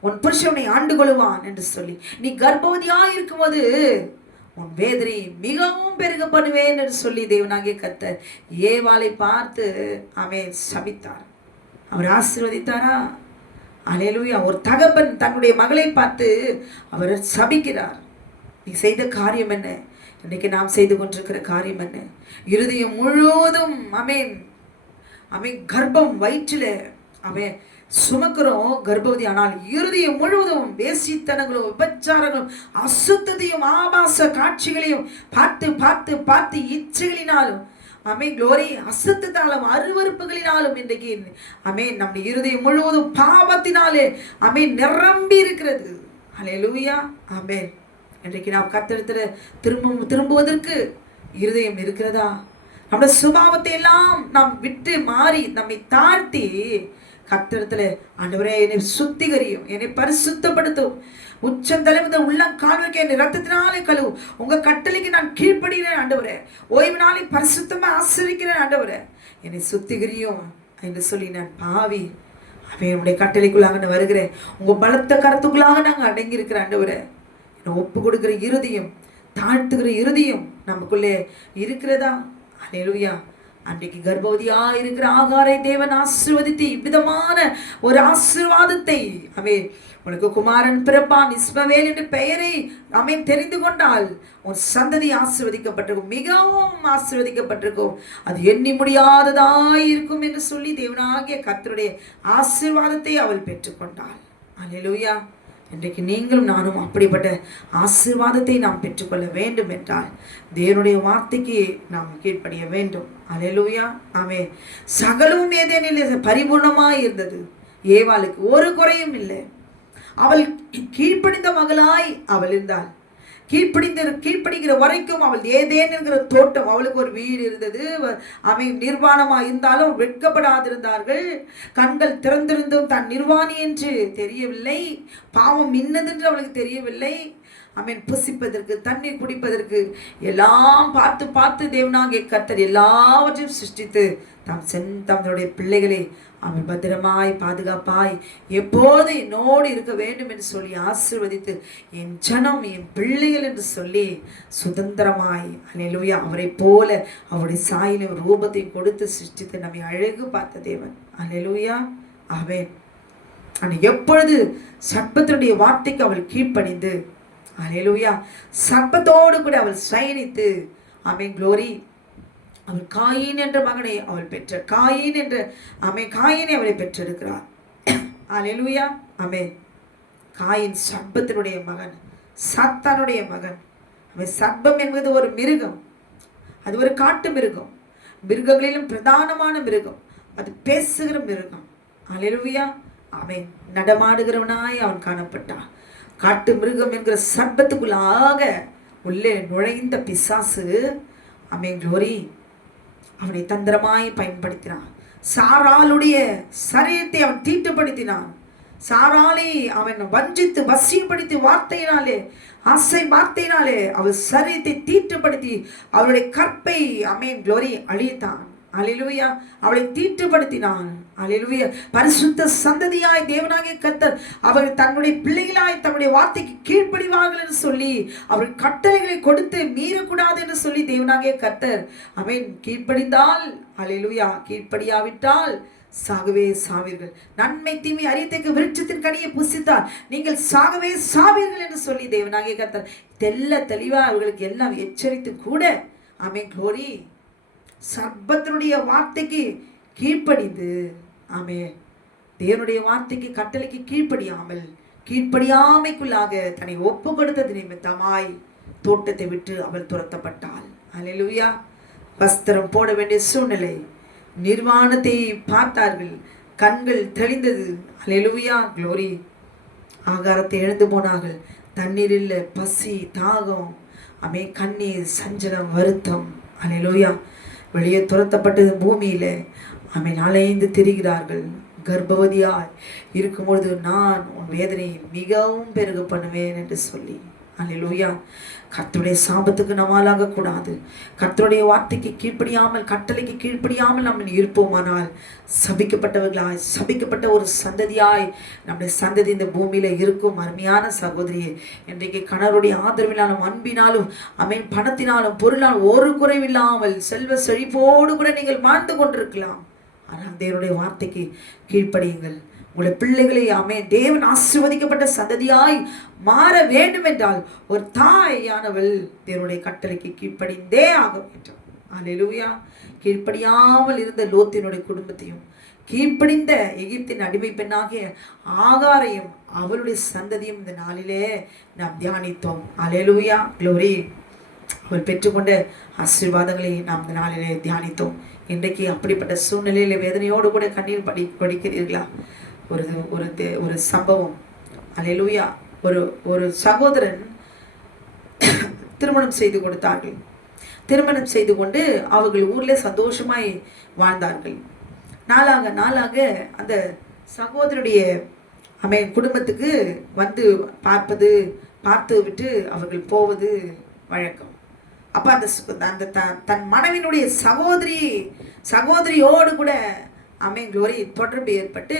உன் புருஷனை ஆண்டு கொள்வான் என்று சொல்லி நீ கர்ப்பவதியா இருக்கும்போது உன் வேதனை மிகவும் பெருக பண்ணுவேன் என்று சொல்லி தேவனாகிய கர்த்தர் ஏவாளை பார்த்து சபித்தார். அவர் ஆசீர்வதித்தாரா? அல்லேலூயா. ஒரு தகப்பன் தன்னுடைய மகளை பார்த்து அவர் சபிக்கிறார். நீ செய்த காரியம் என்ன? இன்னைக்கு நாம் செய்து கொண்டிருக்கிற காரியம் என்ன? இருதயம் முழுவதும் கர்ப்பம் வயிற்றில சுமக்கிறோம், கர்ப்பவதி. ஆனால் இருதயம் முழுவதும் வேசித்தனங்களும் விபச்சாரங்களும் அசுத்தத்தையும் ஆபாச காட்சிகளையும் பார்த்து பார்த்து பார்த்து இச்சைகளினாலும் க்ளோரி அசுத்தத்தாலும் அருவருப்புகளினாலும் இன்றைக்கு நம்முடைய இருதயம் முழுவதும் பாவத்தினாலே நிரம்பி இருக்கிறது. அல்லேலூயா. இன்றைக்கு நாம் கர்த்தரிடத்தில் திரும்புவதற்கு இருதயம் இருக்கிறதா? நம்முடைய சுபாவத்தை எல்லாம் நாம் விட்டு மாறி நம்மை தாழ்த்தி கர்த்தரிடத்துல ஆண்டவரே என்னை சுத்திகரியும், என்னை பரிசுத்தப்படுத்தும், உச்சந்தலைமுத உள்ளம் கால்வைக்கு என்னை ரத்தத்தினாலே கழுவும், உங்க கட்டளைக்கு நான் கீழ்ப்படுகிறேன் ஆண்டவரே, ஓய்வு நாளை பரிசுத்தமா ஆசிரிக்கிறேன் ஆண்டவரே, என்னை சுத்திகரியும் என்று சொல்லி நான் பாவி அவன் உடைய கட்டளைக்குள்ளாக நான் வருகிறேன், உங்க பலத்த கருத்துக்குள்ளாக நாங்கள் அடங்கி இருக்கிற ஆண்டவரே, என்னை ஒப்பு கொடுக்கிற இருதயம், தாழ்த்துகிற இருதயம் நமக்குள்ளே இருக்கிறதா? அல்லேலூயா. அன்றைக்கு கர்ப்பவதியா இருக்கிற ஆகாரை தேவன் ஆசீர்வதித்து இவ்விதமான ஒரு ஆசீர்வாதத்தை அவன் உனக்கு குமாரன் பிறப்பான் இஸ்மவேல் என்று பெயரை அவன் தெரிந்து கொண்டால் உன் சந்ததி ஆசீர்வதிக்கப்பட்டிருக்கும், மிகவும் ஆசீர்வதிக்கப்பட்டிருக்கும், அது எண்ணி முடியாததாய் இருக்கும் என்று சொல்லி தேவனாகிய கர்த்தருடைய ஆசீர்வாதத்தை அவள் பெற்றுக்கொண்டாள். அல்லேலூயா. இன்றைக்கு நீங்களும் நானும் அப்படிப்பட்ட ஆசீர்வாதத்தை நாம் பெற்றுக்கொள்ள வேண்டும் என்றால் தேவனுடைய வார்த்தைக்கு நாம் கீழ்ப்படிய வேண்டும். அல்லேலூயா. ஆமென். சகலமும் ஏதேனில் பரிபூர்ணமாய் இருந்தது. ஏவாளுக்கு ஒரு குறையும் இல்லை. அவள் கீழ்ப்படிந்த மகளாய் அவள் இருந்தாள். கீழ்ப்படிக்கிற வரைக்கும் அவள் ஏதேன் என்கிற தோட்டம், அவளுக்கு ஒரு வீடு இருந்தது. அவை நிர்வாணமா இருந்தாலும் வெட்கப்படாதிருந்தார்கள். கண்கள் திறந்திருந்தும் தான் நிர்வாணி என்று தெரியவில்லை. பாவம் இன்னதென்று அவளுக்கு தெரியவில்லை. புசிப்பதற்கு, தண்ணீர் குடிப்பதற்கு எல்லாம் பார்த்து பார்த்து தேவனாகிய கர்த்தர் எல்லாவற்றையும் சிருஷ்டித்து தம்முடைய பிள்ளைகளை அவன் பத்திரமாய் பாதுகாப்பாய் எப்போது என்னோடு இருக்க வேண்டும் என்று சொல்லி ஆசீர்வதித்து என் ஜனம் என் பிள்ளைகள் என்று சொல்லி சுதந்திரமாய் அல்லேலூயா அவரை போல அவருடைய சாயலையும் ரூபத்தையும் கொடுத்து சிருஷ்டித்து நம்மை அழகு பார்த்த தேவன். அல்லேலூயா. ஆமென். ஆனால் எப்பொழுது சர்ப்பத்தினுடைய வார்த்தைக்கு அவள் கீழ்ப்படிந்து, அல்லேலூயா, சர்ப்பத்தோடு கூட அவள் சயனித்து, ஆமென், க்ளோரி, அவள் காயின் என்ற மகனை அவள் பெற்ற காயினை அவளை பெற்றெடுக்கிறார். அல்லேலூயா. ஆமென். காயின் சர்ப்பத்தினுடைய மகன், சாத்தானுடைய மகன். சர்ப்பம் என்பது ஒரு மிருகம், அது ஒரு காட்டு மிருகம், மிருகங்களிலும் பிரதானமான மிருகம், அது பேசுகிற மிருகம். அல்லேலூயா. ஆமென். நடமாடுகிறவனாய் அவன் காணப்பட்டான். காட்டு மிருகம் என்கிற சர்ப்பத்துக்குள்ளாக உள்ளே நுழைந்த பிசாசு, ஆமென், க்ளோரி, அவனை தந்திரமாய் பயன்படுத்தினான். சாராளுடைய சரீரத்தை அவன் தீட்டுப்படுத்தினான். சாராளை அவன் வஞ்சித்து வசியப்படுத்தி வார்த்தையினாலே, ஆசை வார்த்தையினாலே அவள் சரீரத்தை தீட்டுப்படுத்தி அவளுடைய கற்பை, ஆமென், க்ளோரி, அழித்தான். அல்லேலூயா. அவளை தீட்டுப்படுத்தினான். அல்லேலூயா. பரிசுத்த சந்ததியாய் தேவனாகிய கர்த்தர் அவர்கள் தன்னுடைய பிள்ளைகளாய் தன்னுடைய வார்த்தைக்கு கீழ்ப்படிவார்கள் என்று சொல்லி அவர்கள் கட்டளைகளை கொடுத்து மீறக்கூடாது என்று சொல்லி தேவனாகிய கர்த்தர் அவன் கீழ்ப்படிந்தால், அல்லேலூயா, கீழ்ப்படியாவிட்டால் சாகவே சாவீர்கள். நன்மை தீமை அறியத்தக்க விருட்சத்தின் கனியை புசித்தால் நீங்கள் சாகவே சாவீர்கள் என்று சொல்லி தேவனாகிய கர்த்தர் தெளிவா அவர்களுக்கு எல்லாம் எச்சரித்து கூட, ஆமென், க்ளோரி, சர்ப்பத்தினுடைய வார்த்தைக்கு கீழ்ப்படிந்து, ஆமென், தேவனுடைய வார்த்தைக்கு கட்டளைக்கு கீழ்ப்படியாமைக்குள்ளாக தன்னை ஒப்பு கொடுத்தது நிமித்தமாய் தோட்டத்தை விட்டு அவள் துரத்தப்பட்டாள். அல்லேலூயா. வஸ்திரம் போட வேண்டிய சூழ்நிலை, நிர்வாணத்தை பார்த்தார்கள், கண்கள் தெளிந்தது. அல்லேலூயா, க்ளோரி. ஆகாரத்தை எழுந்து போனார்கள். தண்ணீர் இல்லை, பசி, தாகம், கண்ணீர், சஞ்சலம், வருத்தம். அல்லேலூயா. வெளியே துரத்தப்பட்டது பூமியில அலைந்து திரிகிறார்கள். கர்ப்பவதியாய் இருக்கும்பொழுது நான் உன் வேதனையை மிகவும் பெருக பண்ணுவேன் என்று சொல்லி. அல்லேலூயா. கர்த்தருடைய சாபத்துக்கு நம்மாலாக கூடாது. கர்த்தருடைய வார்த்தைக்கு கீழ்ப்படியாமல், கட்டளைக்கு கீழ்ப்படியாமல் நம்ம இருப்போமானால் சபிக்கப்பட்டவர்களாய், சபிக்கப்பட்ட ஒரு சந்ததியாய் நம்முடைய சந்ததி இந்த பூமியில இருக்கும். அருமையான சகோதரியே, இன்றைக்கு கணவருடைய ஆதரவினாலும் அன்பினாலும் பணத்தினாலும் பொருளால் ஒரு குறைவில்லாமல் செல்வ செழிப்போடு கூட நீங்கள் வாழ்ந்து கொண்டிருக்கலாம். ஆனால் தேவனுடைய வார்த்தைக்கு கீழ்ப்படியுங்கள். உங்களுடைய பிள்ளைகளை தேவன் ஆசீர்வதிக்கப்பட்ட சந்ததியாய் மாற வேண்டும் என்றால் ஒரு தாயானவள் தேவனுடைய கட்டளைக்கு கீழ்ப்படிந்தே ஆக வேண்டும். அல்லேலூயா. கீழ்ப்படியாமல் இருந்த லோத்தினுடைய குடும்பத்தையும், கீழ்ப்படிந்த எகிப்தின் அடிமை பெண்ணாகிய ஆகாரையும் அவளுடைய சந்ததியும் இந்த நாளிலே நாம் தியானித்தோம். அல்லேலூயா, க்ளோரி. அவள் பெற்றுக்கொண்ட ஆசீர்வாதங்களை நாம் இந்த நாளிலே தியானித்தோம். இன்றைக்கு அப்படிப்பட்ட சூழ்நிலையில வேதனையோடு கூட கண்ணீர் படிக்கிறீர்களா? ஒரு சம்பவம். அல்லேலூயா. ஒரு சகோதரன் திருமணம் செய்து கொடுத்தார்கள். திருமணம் செய்து கொண்டு அவர்கள் ஊரில் சந்தோஷமாய் வாழ்ந்தார்கள். நாளாக அந்த சகோதரருடைய குடும்பத்துக்கு வந்து பார்த்து விட்டு அவர்கள் போவது வழக்கம். அப்ப அந்த தன் மனைவினுடைய சகோதரியோடு கூட குளோரி தொடர்பு ஏற்பட்டு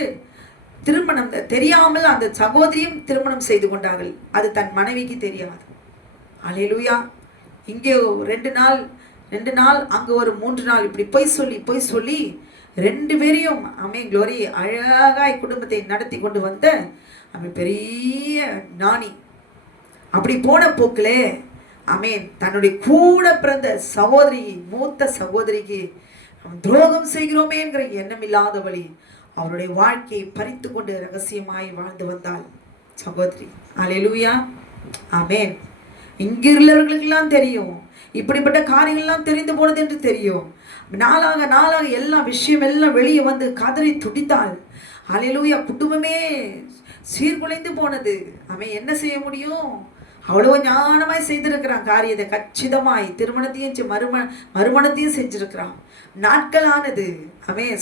திருமணம் தெரியாமல் அந்த சகோதரியும் திருமணம் செய்து கொண்டார்கள். அது தன் மனைவிக்கு தெரியாது. அல்லேலூயா. இங்கே 2 நாள் அங்க ஒரு 3 நாள் இப்படி பொய் சொல்லி 2 பேரையும் குளோரி அழகாய் குடும்பத்தை நடத்தி கொண்டு வந்த பெரிய ஞானி. அப்படி போன போக்கிலே தன்னுடைய கூட பிறந்த மூத்த சகோதரிக்கு துரோகம் செய்கிறோமே என்கிற எண்ணம் இல்லாதவழி அவருடைய வாழ்க்கையை பறித்து கொண்டு ரகசியமாய் வாழ்ந்து வந்தாள் சகோதரி. அல்லேலூயா. ஆமென். இங்கிருந்தவர்களுக்கெல்லாம் தெரியும், இப்படிப்பட்ட காரியங்கள்லாம் தெரிந்து போனது என்று தெரியும். நாளாக எல்லா விஷயம் எல்லாம் வெளியே வந்து கதறி துடித்தாள். அல்லேலூயா. குடும்பமே சீர்குலைந்து போனது. என்ன செய்ய முடியும்? அவ்வளவு ஞானமாய் செய்திருக்கிறான் காரியத்தை, கச்சிதமாய் திருமணத்தையும் மறுமணத்தையும் செஞ்சிருக்கிறான். நாட்கள் ஆனது.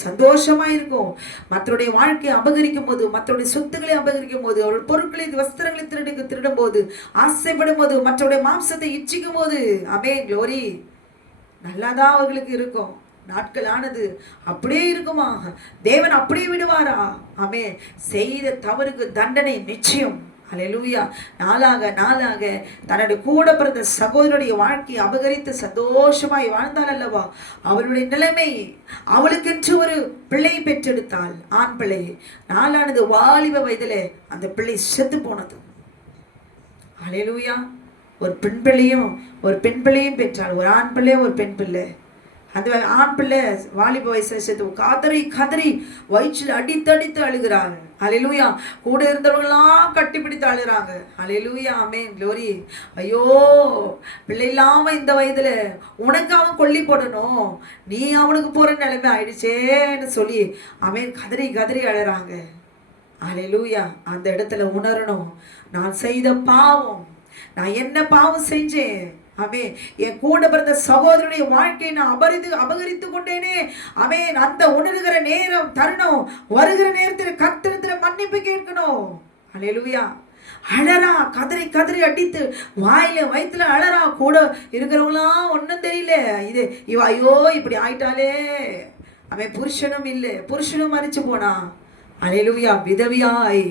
சந்தோஷமா இருக்கும். மற்றவருடைய வாழ்க்கையை அபகரிக்கும் போது, மற்றவருடைய சொத்துக்களை அபகரிக்கும் போது, அவருடைய பொருட்களை வஸ்திரங்களை திருடும் போது, ஆசைப்படும் போது, மற்றவருடைய மாம்சத்தை இச்சிக்கும் போது குளோரி நல்லாதான் அவர்களுக்கு இருக்கும். நாட்கள் ஆனது. அப்படியே இருக்குமா? தேவன் அப்படியே விடுவாரா? செய்த தவறுக்கு தண்டனை நிச்சயம். அல்லேலூயா. நாளாக தன்னுடைய கூட பிறந்த சகோதரனுடைய வாழ்க்கையை அபகரித்து சந்தோஷமாய் வாழ்ந்தாள் அல்லவா? அவளுடைய நிலைமை, அவளுக்கென்று ஒரு பிள்ளை பெற்றெடுத்தாள், ஆண் பிள்ளை. நாளானது வாலிப வயதிலே அந்த பிள்ளை செத்து போனது. அல்லேலூயா. ஒரு பெண் பிள்ளையும் பெற்றாள். ஒரு ஆண் பிள்ளை, ஒரு பெண் பிள்ளை. அந்த ஆண் பிள்ளை வாலிப வயசுல சேர்த்து கதறி வயிற்றில் அடித்து அழுகிறாங்க. அல்லேலூயா. கூட இருந்தவங்களாம் கட்டிப்பிடித்து அழுகிறாங்க. அல்லேலூயா. குளோரி. ஐயோ, பிள்ளை இல்லாம இந்த வயதுல உனக்கு அவன் கொல்லி போடணும், நீ அவனுக்கு போற நிலைமை ஆயிடுச்சேன்னு சொல்லி கதறி அழுறாங்க. அல்லேலூயா. அந்த இடத்துல உணரணும், நான் செய்த பாவம், நான் என்ன பாவம் செஞ்சேன்? என் கூட பிறந்த சகோதரனுடைய வாழ்க்கையை நான் அபகரித்து கொண்டேனே. அந்த உணர்கிற நேரம், தருணம் வருகிற நேரத்தில் கர்த்தரிடத்தில் மன்னிப்பு கேட்கணும். அல்லேலூயா. அழறா, கதறி அடித்து வயிற்றுல அழறா. கூட இருக்கிறவங்களாம் ஒன்றும் தெரியல, ஐயோ இப்படி ஆயிட்டாலே. புருஷனும் இல்லை, புருஷனும் மறிச்சு போனா. அல்லேலூயா. விதவியாய்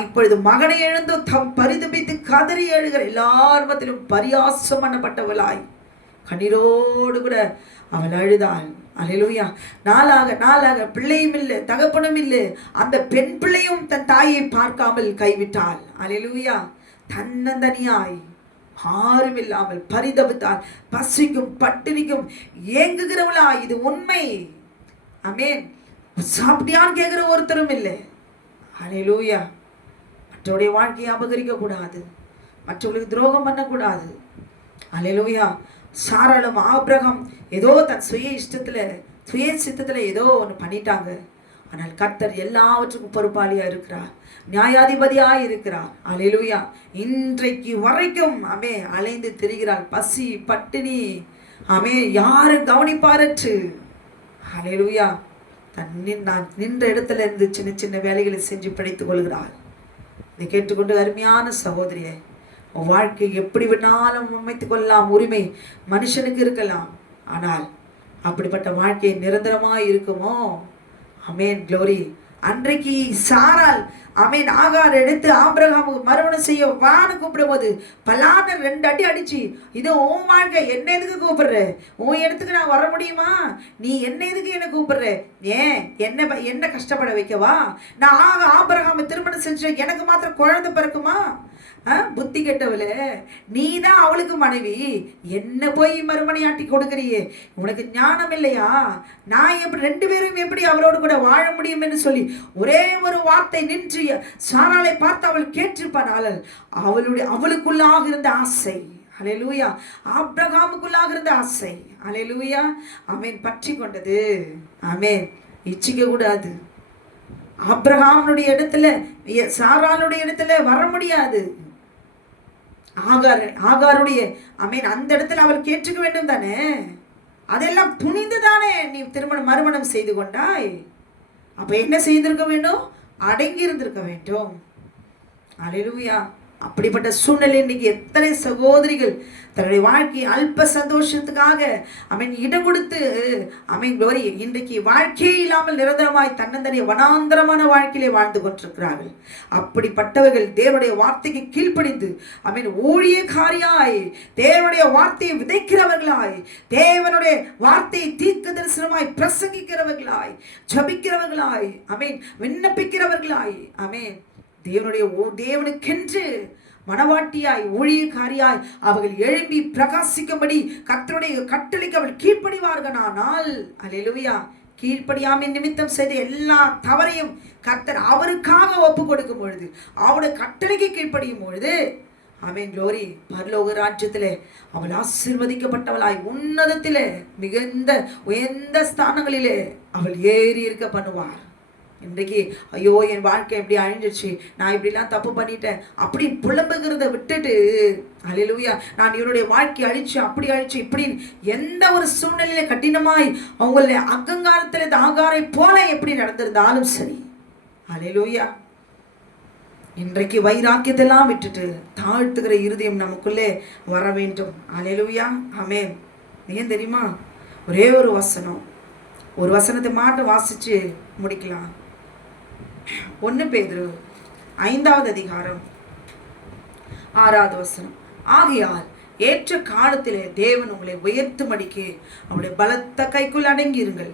இப்பொழுது மகனை இழந்து பரிதபித்து கதறி எழுகிற எல்லாருமத்திலும் பரியாசம் பண்ணப்பட்டவளாய் கண்ணீரோடு கூட அவள் அழுதாள். அல்லேலூயா. நாளாக பிள்ளையும் இல்லை, தகப்பனும் இல்லை. அந்த பெண் பிள்ளையும் தன் தாயை பார்க்காமல் கைவிட்டாள். அல்லேலூயா. தன்னந்தனியாய் யாரும் இல்லாமல் பரிதபித்தாள். பசிக்கும் பட்டினிக்கும் ஏங்குகிறவளா? இது உண்மை. சாப்பிட்டியான்னு கேட்கிற ஒருத்தரும் இல்லை. அல்லேலூயா. மற்றவருடைய வாழ்க்கையை அபகரிக்க கூடாது, மற்றவர்களுக்கு துரோகம் பண்ணக்கூடாது. அல்லேலூயா. சாராளும் ஆபிரகாம் ஏதோ தன் சுய சித்தத்துல ஏதோ ஒன்று பண்ணிட்டாங்க. ஆனால் கர்த்தர் எல்லாவற்றுக்கும் பொறுப்பாளியா இருக்கிறார், நியாயாதிபதியா இருக்கிறார். அல்லேலூயா. இன்றைக்கு வரைக்கும் அலைந்து திரிகிறார், பசி பட்டினி. யாரும் கவனிப்பாரற்று. அல்லேலூயா. நான் நின்ற இடத்துல இருந்து சின்ன வேலைகளை செஞ்சு படித்துக் கொள்கிறாள். இதை கேட்டுக்கொண்டு அருமையான சகோதரியை, உன் வாழ்க்கை எப்படி வேணாலும் அமைத்துக் கொள்ளலாம், உரிமை மனுஷனுக்கு இருக்கலாம். ஆனால் அப்படிப்பட்ட வாழ்க்கை நிரந்தரமாய் இருக்குமோ? குளோரி. அன்றைக்கு சாராள் ஆகார் எடுத்து ஆபிரகாமுக்கு மறுமணம் செய்ய வான்னு கூப்பிடும் போது பலான 2 அடி அடிச்சு, இது உன் வாழ்க்கை, என்ன எதுக்கு கூப்பிடுற? உன் இடத்துக்கு நான் வர முடியுமா? நீ என்ன எதுக்கு என்ன கூப்பிடுற? ஏன் என்ன கஷ்டப்பட வைக்கவா? நான் ஆபிரகாமை திருமணம் செஞ்சேன், எனக்கு மாத்திரம் குழந்தை பிறக்குமா? புத்தி கெட்டவளே, நீ தான் அவளுக்கு மனைவி, என்ன போய் மறுமனையாட்டி கொடுக்கறியே, உனக்கு ஞானம் இல்லையா? நான் எப்படி 2 பேரும் எப்படி அவரோடு கூட வாழ முடியும் என்று சொல்லி ஒரே ஒரு வார்த்தை நின்று சாராளை பார்த்து அவள் கேட்டிருப்பாள். அவளுக்குள்ளாக இருந்த ஆசை. அல்லேலூயா. ஆபிரகாமுக்குள்ளாக இருந்த ஆசை. அல்லேலூயா. பற்றி கொண்டது. இச்சிக்க கூடாது. ஆபிரகாமுடைய இடத்துல சாராளுடைய இடத்துல வர முடியாது. ஆகாருடைய அந்த இடத்துல அவள் கேட்டுக்க வேண்டும் தானே. அதெல்லாம் துணிந்து தானே நீ மறுமணம் செய்து கொண்டாய். அப்ப என்ன செய்திருக்க வேண்டும்? அடங்கி இருந்திருக்க வேண்டும். அல்லேலூயா. அப்படிப்பட்ட சூழ்நிலை இன்னைக்கு எத்தனை சகோதரிகள் தன்னுடைய வாழ்க்கை அல்ப சந்தோஷத்துக்காக இடம் கொடுத்து குளோரி இன்றைக்கு வாழ்க்கையே இல்லாமல் நிரந்தரமாய் தன்னந்தனிய வனாந்தரமான வாழ்க்கையிலே வாழ்ந்து கொண்டிருக்கிறார்கள். அப்படிப்பட்டவர்கள் தேவனுடைய வார்த்தைக்கு கீழ்ப்படிந்து ஊழியக்காரியாய் தேவனுடைய வார்த்தையை விதைக்கிறவர்களாய், தேவனுடைய வார்த்தையை தீர்க்க தரிசனமாய் பிரசங்கிக்கிறவர்களாய், ஜபிக்கிறவர்களாய், விண்ணப்பிக்கிறவர்களாய், தேவனுக்கென்று மனவாட்டியாய் ஊழியக்காரியாய் அவர்கள் எழும்பி பிரகாசிக்கும்படி கர்த்தருடைய கட்டளைக்கு அவள் கீழ்ப்படிவார்களானால், அல்லேலூயா, கீழ்ப்படியாமை நிமித்தம் செய்த எல்லா தவறையும் கர்த்தர் அவருக்காக ஒப்பு கொடுக்கும் பொழுது, அவருடைய கட்டளைக்கு கீழ்ப்படியும் பொழுது, குளோரி, பரலோக ராஜ்யத்திலே அவள் ஆசீர்வதிக்கப்பட்டவளாய் உன்னதத்திலே மிகுந்த உயர்ந்த ஸ்தானங்களிலே அவள் ஏறி இருக்க பண்ணுவார். இன்றைக்கு ஐயோ என் வாழ்க்கை எப்படி அழிஞ்சிருச்சு, நான் இப்படிலாம் தப்பு பண்ணிட்டேன் அப்படி புலம்புகிறத விட்டுட்டு, அல்லேலூயா, நான் இவருடைய வாழ்க்கை அழிச்சு அப்படி அழிச்சு இப்படின்னு எந்த ஒரு சூழ்நிலையில கடினமாய் அவங்களுடைய அகங்காரத்தில் தாகாரை போல எப்படி நடந்திருந்தாலும் சரி, அல்லேலூயா, இன்றைக்கு வைராக்கியத்தெல்லாம் விட்டுட்டு தாழ்த்துகிற இருதயம் நமக்குள்ளே வர வேண்டும். அல்லேலூயா, ஆமென். ஏன் தெரியுமா? ஒரே ஒரு வசனத்தை மாட்டம் வாசிச்சு முடிக்கலாம். 1 பேதுரு 5வது அதிகாரம் 6வது வசனம். ஆகையால் ஏற்ற காலத்திலே தேவன் உங்களை உயர்த்தும்படிக்கு அவருடைய பலத்த கைக்குள் அடங்கியிருங்கள்.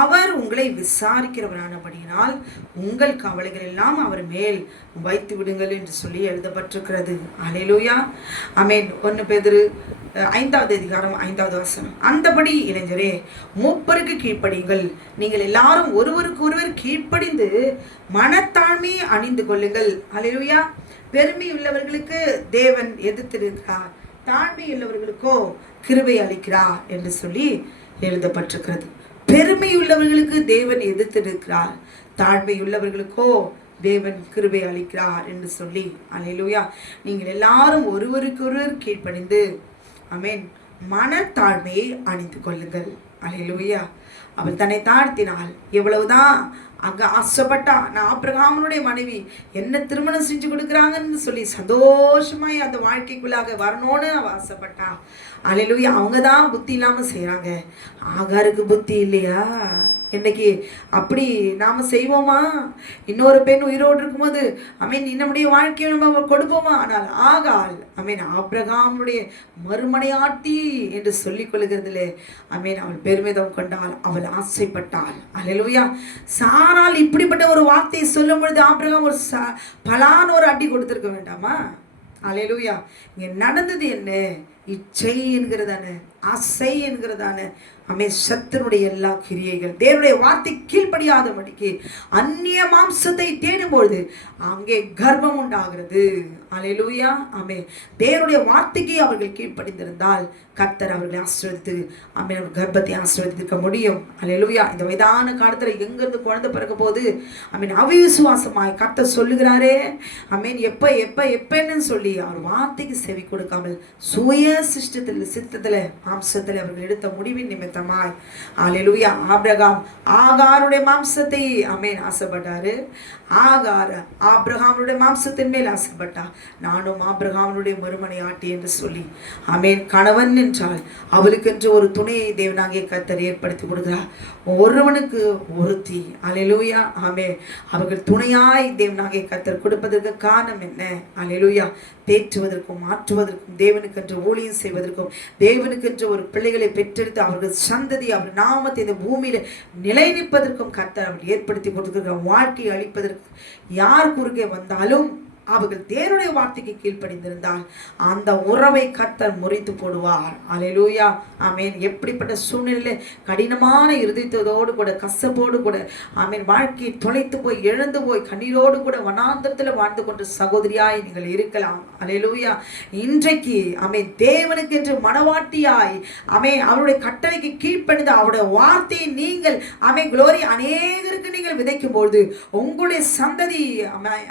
அவர் உங்களை விசாரிக்கிறவரானபடியினால் உங்கள் கவலைகள் எல்லாம் அவர் மேல் வைத்து விடுங்கள் என்று சொல்லி எழுதப்பட்டிருக்கிறது. அல்லேலூயா, ஆமென். 1 பேதுரு 5வது அதிகாரம் 5வது வசனம். அந்தபடி இளைஞரே, மூப்பருக்கு கீழ்ப்படியுங்கள். நீங்கள் எல்லாரும் ஒருவருக்கு ஒருவர் கீழ்ப்படிந்து மனத்தாழ்மையை அணிந்து கொள்ளுங்கள். அல்லேலூயா. பெருமை உள்ளவர்களுக்கு தேவன் எதிர்த்திருக்கிறார், தாழ்மை உள்ளவர்களுக்கோ கிருபை அளிக்கிறார் என்று சொல்லி எழுதப்பட்டிருக்கிறது. பெருமை உள்ளவர்களுக்கு தேவன் எதிர்த்திருக்கிறார், தாழ்மை உள்ளவர்களுக்கோ தேவன் கிருபை அளிக்கிறார் என்று சொல்லி, அல்லேலூயா, நீங்கள் எல்லாரும் ஒருவருக்கு ஒருவர் கீழ்ப்படிந்து மனத்தாழ்மையை அணிந்து கொள்ளுங்கள். அல்லேலூயா. அவள் தன்னை தாழ்த்தினாள். எவ்வளவுதான் அங்க ஆசைப்பட்டா, நான் ஆபிரகாமனுடைய மனைவி என்ன திருமணம் செஞ்சு கொடுக்குறாங்கன்னு சொல்லி சந்தோஷமாய் அந்த வாழ்க்கைக்குள்ளாக வரணும்னு அவ ஆசைப்பட்டா. அல்லேலூயா. அவங்க தான் புத்தி இல்லாமல் செய்கிறாங்க, ஆகாருக்கு புத்தி இல்லையா? இன்னைக்கு அப்படி நாம் செய்வோமா? இன்னொரு பெண் உயிரோடு இருக்கும்போது நம்முடைய வாழ்க்கையை நம்ம கொடுப்போமா? ஆனால் ஆகால் ஆபிரகாமுடைய மறுமனையாட்டி என்று சொல்லிக் கொள்கிறதுல அவள் பெருமிதம் கொண்டாள், அவள் ஆசைப்பட்டாள். அல்லேலூயா. சாரால் இப்படிப்பட்ட ஒரு வார்த்தையை சொல்லும் பொழுது ஆபிரகாம் ஒரு பலான ஒரு அடி கொடுத்திருக்க வேண்டாமா? அல்லேலூயா. இங்கே நடந்தது என்ன? இச்சை என்கிறதான, ஆசை என்கிறதான சத்துருடைய எல்லா கிரியைகள் தேவனுடைய வார்த்தை கீழ்ப்படியாதபடிக்கு அந்நிய மாம்சத்தை தேடும்பொழுது அங்கே கர்ப்பம் உண்டாகிறது. அல்லேலூயா, ஆமென். தேவனுடைய வார்த்தைக்கு அவர்கள் கீழ்ப்படிந்திருந்தால் கர்த்தர் அவர்களை ஆசீர்வதித்து அவர் கர்ப்பத்தை ஆசீர்வதிக்க முடியும். அல்லேலூயா. இந்த வயதான காலத்தில் எங்கிருந்து குழந்தை பிறக்க போது அவிசுவாசமாய் கர்த்தர் சொல்லுகிறாரே எப்ப எப்ப எப்பன்னு சொல்லி அவர் வார்த்தைக்கு செவி கொடுக்காமல் சுய சித்தத்தில் மாம்சத்தில் அவர்கள் எடுத்த முடிவின் நிமித்தமாய், அல்லேலூயா, ஆபிரகாம் ஆகாருடைய மாம்சத்தை ஆசைப்பட்டாரு. ஆபிரகாமுடைய மாம்சத்தின் மேல் ஆசைப்பட்டா. நானும் ஆபிரகாமுடைய மறுமனை ஆட்டி என்று சொல்லி கணவன் என்றால் அவளுக்கென்று ஒரு துணையை தேவனாகிய கர்த்தர் ஏற்படுத்தி கொடுக்கிறார். ஒருவனுக்கு ஒருத்தி. அல்லேலூயா, ஆமென். அவர்கள் துணையாய் தேவனாகிய கர்த்தர் கொடுப்பதற்கு காரணம் என்ன? அல்லேலூயா. தேற்றுவதற்கும் மாற்றுவதற்கும் தேவனுக்கென்று ஊழியம் செய்வதற்கும் தேவனுக்கென்று ஒரு பிள்ளைகளை பெற்றெடுத்து அவர்கள் சந்ததி அவர் நாமத்தை இந்த பூமியில நிலைநிற்பதற்கும் கர்த்தர் அவர் ஏற்படுத்தி கொடுத்திருக்கிற வாழ்க்கையை அளிப்பதற்கு யார் குறுக்கே வந்தாலும் அவர்கள் தேவனுடைய வார்த்தைக்கு கீழ்ப்படிந்திருந்தால் அந்த உறவை கர்த்தர் முறித்து போடுவார். அல்லேலூயா, ஆமென். எப்படிப்பட்ட சூழ்நிலையில கடினமான இருதயத்தோடு கூட கசப்போடு கூட வாழ்க்கையை தொலைத்து போய் எழுந்து போய் கண்ணீரோடு கூட வனாந்தரத்தில் வாழ்ந்து கொண்ட சகோதரியாய் நீங்கள் இருக்கலாம். அல்லேலூயா. இன்றைக்கு தேவனுக்கு என்று மனவாட்டியாய் அவருடைய கட்டளைக்கு கீழ்ப்படிந்து அவருடைய வார்த்தையை நீங்கள் குளோரி அநேகருக்கு நீங்கள் விதைக்கும் பொழுது உங்களுடைய சந்ததி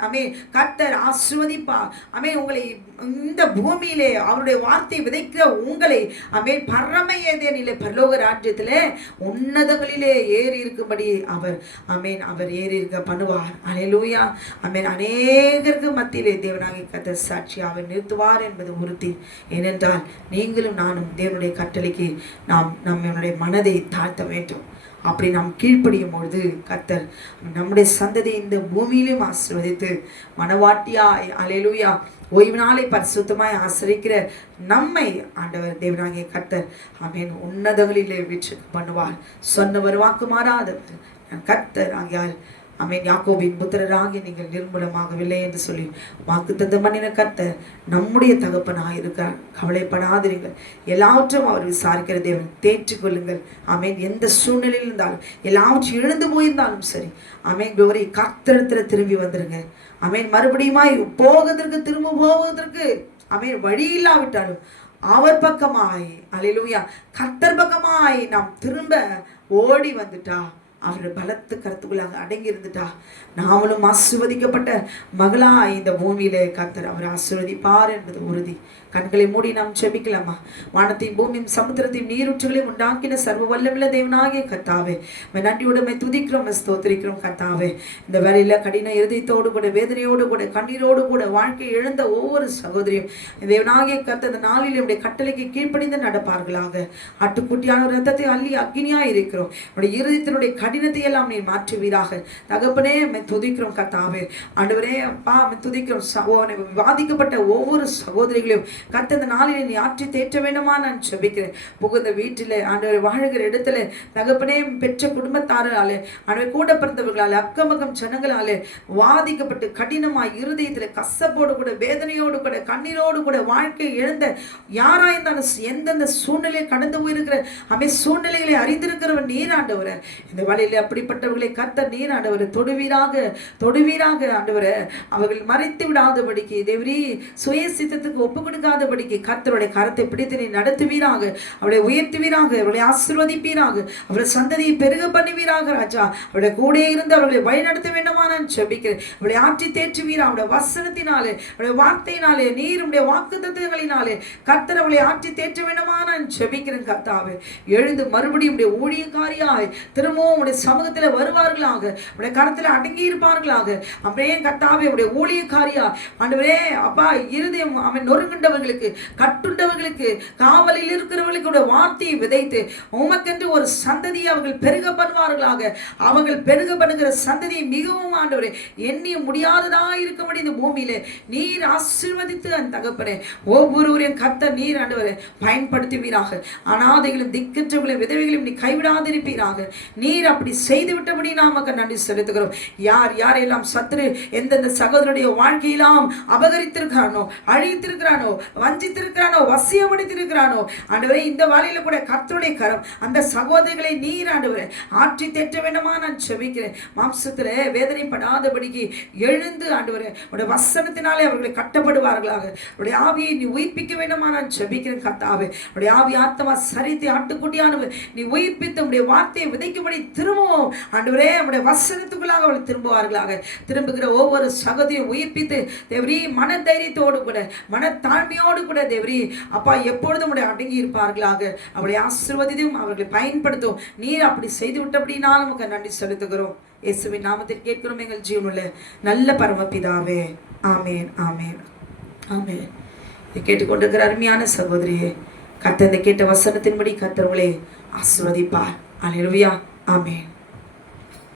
அமே கர்த்தர் ஆசீர்வதிப்பார். அமே உங்களை இந்த பூமியிலே அவருடைய வார்த்தை விதைக்கிற உங்களை அமே பரம ஏதேனிலே பரலோக ராஜ்யத்திலே உன்னதங்களிலே ஏறி இருக்கும்படி அவர் அவர் ஏறி இருக்க பண்ணுவார். அல்லேலூயா. அநேகருக்கு மத்தியிலே தேவனாகிய கர்த்தர் சாட்சி அவர் நிறுத்துவார் என்பது உறுதி. ஏனென்றால் நீங்களும் நானும் தேவனுடைய கட்டளைக்கு நாம் நம்மளுடைய மனதை தாழ்த்த வேண்டும். அப்படி நாம் கீழ்ப்படியும் பொழுது கர்த்தர் நம்முடைய சந்ததி இந்த பூமியிலும் ஆசீர்வதித்து மனவாட்டியாய் அல்லேலூயா ஓய்வு நாளை பரிசுத்தமாய் ஆசிரிக்கிற நம்மை ஆண்டவர் தேவனாகிய கர்த்தர் உன்னதங்களிலே வீற்று பண்ணுவார். சொன்னவர் வாக்கு மாறாதவர் கர்த்தர் ஆகியால் யாக்கோபின் புத்திரராகிய நீங்கள் நிர்மூலமாகவில்லை என்று சொல்லி வாக்குத்தத்தம் பண்ணின கர்த்தர் நம்முடைய தகப்பனாக இருக்கிறார். கவலைப்படாதீர்கள், எல்லாவற்றும் அவர் விசாரிக்கிற தேவன். தேற்றிக்கொள்ளுங்கள். எந்த சூழ்நிலையில் இருந்தாலும், எல்லாவற்றும் இழந்து போயிருந்தாலும் சரி, குளோரி கர்த்தரிடத்துல திரும்பி வந்துருங்க. மறுபடியுமாய் திரும்ப போவதற்கு வழி இல்லாவிட்டாலும் அவர் பக்கமாய் அல்லேலூயா கர்த்தர் பக்கமாய் நாம் திரும்ப ஓடி வந்துட்டா, அவருடைய பலத்து கருத்துக்குள்ளாக அடங்கி இருந்துட்டா, நாமளும் ஆசீர்வதிக்கப்பட்ட மகளா இந்த பூமியிலே கர்த்தர் அவர் ஆசீர்வதிப்பார் என்பது உறுதி. கண்களை மூடி நாம் செபிக்கலாமா? வானத்தையும் பூமியும் சமுத்திரத்தையும் நீரூற்றுகளையும் உண்டாக்கின சர்வ வல்லமுள்ள தேவனாகிய கர்த்தாவே, நன்றியுடமை துதிக்கிறோம், ஸ்தோத்திரிக்கிறோம் கர்த்தாவே. இந்த வேலையில கடின இருதயத்தோடு கூட, வேதனையோடு கூட, கண்ணீரோடு கூட வாழ்க்கை எழுந்த ஒவ்வொரு சகோதரியும் தேவனாகிய கர்த்தர் இந்த நாளில் உடைய கட்டளைக்கு கீழ்ப்படிந்து நடப்பார்களாக. ஆட்டுக்குட்டியான ரத்தத்தை அள்ளி அக்னியா இருக்கிறோம். உடைய இருதயத்தினுடைய கடினத்தை எல்லாம் நீ மாற்றுவீராக. தகப்பனே துதிக்கிறோம் கர்த்தாவே. ஆண்டவரே அப்பா துதிக்கிறோம். விவாதிக்கப்பட்ட ஒவ்வொரு சகோதரிகளையும் கர்த்தர் இந்த நாளிலே நீ ஆற்றி தேற்ற வேண்டுமா நான் செபிக்கிறேன். புகுந்த வீட்டிலே ஆண்டவர் வாழ்கிற இடத்துல தகப்பனே பெற்ற குடும்பத்தாராலே ஆண்டவர் கூட பிறந்தவர்களாலே அக்கமகம் ஜனங்களாலே வாதிக்கப்பட்டு கடினமாய் இருதயத்தில் கசப்போடு கூட, வேதனையோடு கூட, கண்ணீரோடு கூட வாழ்க்கை எழுந்த யாராயிருந்தாலும் எந்தெந்த சூழ்நிலையை கடந்து போயிருக்கிற சூழ்நிலைகளை அறிந்திருக்கிறவன் நீர் ஆண்டவரை. இந்த வழியில அப்படிப்பட்டவர்களை கர்த்தர் நீர் ஆண்டவரை தொடுவீராக ஆண்டவரை. அவர்கள் மறைத்து விடாதபடிக்கு தேவரீ சுய சித்தத்துக்கு ஒப்பு கொடுக்காதபடிக்கு கர்த்தருடைய கரத்தை பிடித்து நீ நடத்துவீராக. அவளை உயர்த்துவீராக, அவளை ஆசீர்வதிப்பீராக, அவளை சந்ததியை பெருக பண்ணுவீராக ராஜா. அவளை கூட இருந்து அவர்களை வழி நடத்த வேண்டுமா நான் செபிக்கிறேன். அவளை ஆற்றி தேற்றுவீரா. அவளுடைய வசனத்தினாலே, அவளுடைய வார்த்தையினாலே, நீருடைய வாக்குத்தத்தங்களினாலே கர்த்தர் அவளை ஆற்றி தேற்ற வேண்டுமா நான் செபிக்கிறேன் கர்த்தாவே. எழுந்து மறுபடியும் உடைய ஊழியக்காரியாய் திரும்பவும் உடைய சமூகத்தில் வருவார்களாக, உடைய கரத்தில் அடங்கி இருப்பார்களாக. அப்படியே கர்த்தாவே உடைய ஊழியக்காரியா ஆண்டவரே அப்பா இருதயம் நொறுங்குண்டவர்களுக்கு, கட்டுண்டவர்களுக்கு, காவலில் இருக்கிறவர்களுக்கு வார்த்தையை விதைத்து உமக்கென்று ஒரு சந்ததியை அவர்கள் பெருக பண்ணுவார்களாக. அவர்கள் பெருக பண்ணுகிற சந்ததியை மிகவும் ஆண்டவரே எண்ணி முடியாததா இருக்கும்படி இந்த பூமியிலே நீர் ஆசீர்வதித்து அந்த தகப்பனே ஒவ்வொருவரையும் கர்த்தர் நீர் ஆண்டவரை பயன்படுத்துவீராக. அனாதைகளும் திக்கற்றவர்களும் விதவைகளும் நீ கைவிடாதிருப்பீராக. நீர் அப்படி செய்து விட்டபடி நாமக்கு நன்றி செலுத்துகிறோம். யார் யாரெல்லாம் சத்துரு எந்தெந்த சகோதரனுடைய வாழ்க்கையெல்லாம் அபகரித்திருக்கானோ, அழித்திருக்கிறானோ, வஞ்சித்திருக்கிறானோ, வசியமடித்திருக்கிறானோ ஆண்டவரே, இந்த வேளையில கூட கர்த்தருடைய கரம் அந்த சகோதரிகளை நீர் ஆண்டவரே ஆற்றி தேற்ற வேண்டுமா நான் செபிக்கிறேன். மாம்சத்துல வேதனைப்படாதபடிக்கு எழுந்து ஆண்டவரே உடைய வசனத்தினாலே அவர்களை கட்டப்படுவார்களாக. உடைய ஆவியை நீ உயிர்ப்பிக்க வேண்டுமா நான் செபிக்கிறேன் கர்த்தாவே. உடைய ஆவி ஆத்மா சரித்தை ஆட்டுக்குட்டியானவர் நீ உயிர்ப்பித்து உடைய வார்த்தையை விதைக்கும்படி திரும்பவும் ஆண்டவரே உடைய வசனத்துக்குள்ளாக அவளை திரும்புவார்களாக. திரும்புகிற ஒவ்வொரு சகோதரியை உயிர்ப்பித்து தேவரீ மன தைரியத்தோடு கூட, மனத்தாழ்மையோடு கூட தேவரீ அப்பா எப்பொழுதும் உடைய அடங்கி இருப்பார்களாக. அவளை ஆசீர்வதித்தும் அவர்களை பயன்படுத்தும். நீர் அப்படி செய்து விட்டபடினாலும் நமக்கு நன்றி செலுத்துகிறோம். இயேசுவின் நாமத்தில் கேட்கிறோம் எங்கள் ஜீவனுள்ள நல்ல பரமபிதாவே. ஆமேன், ஆமேன், ஆமேன். இதை கேட்டுக்கொண்டிருக்கிற அருமையான சகோதரியே, கர்த்தர் இந்த கேட்ட வசனத்தின்படி கர்த்தர் உங்களை ஆசீர்வதிப்பார். அல்லேலூயா, ஆமேன்.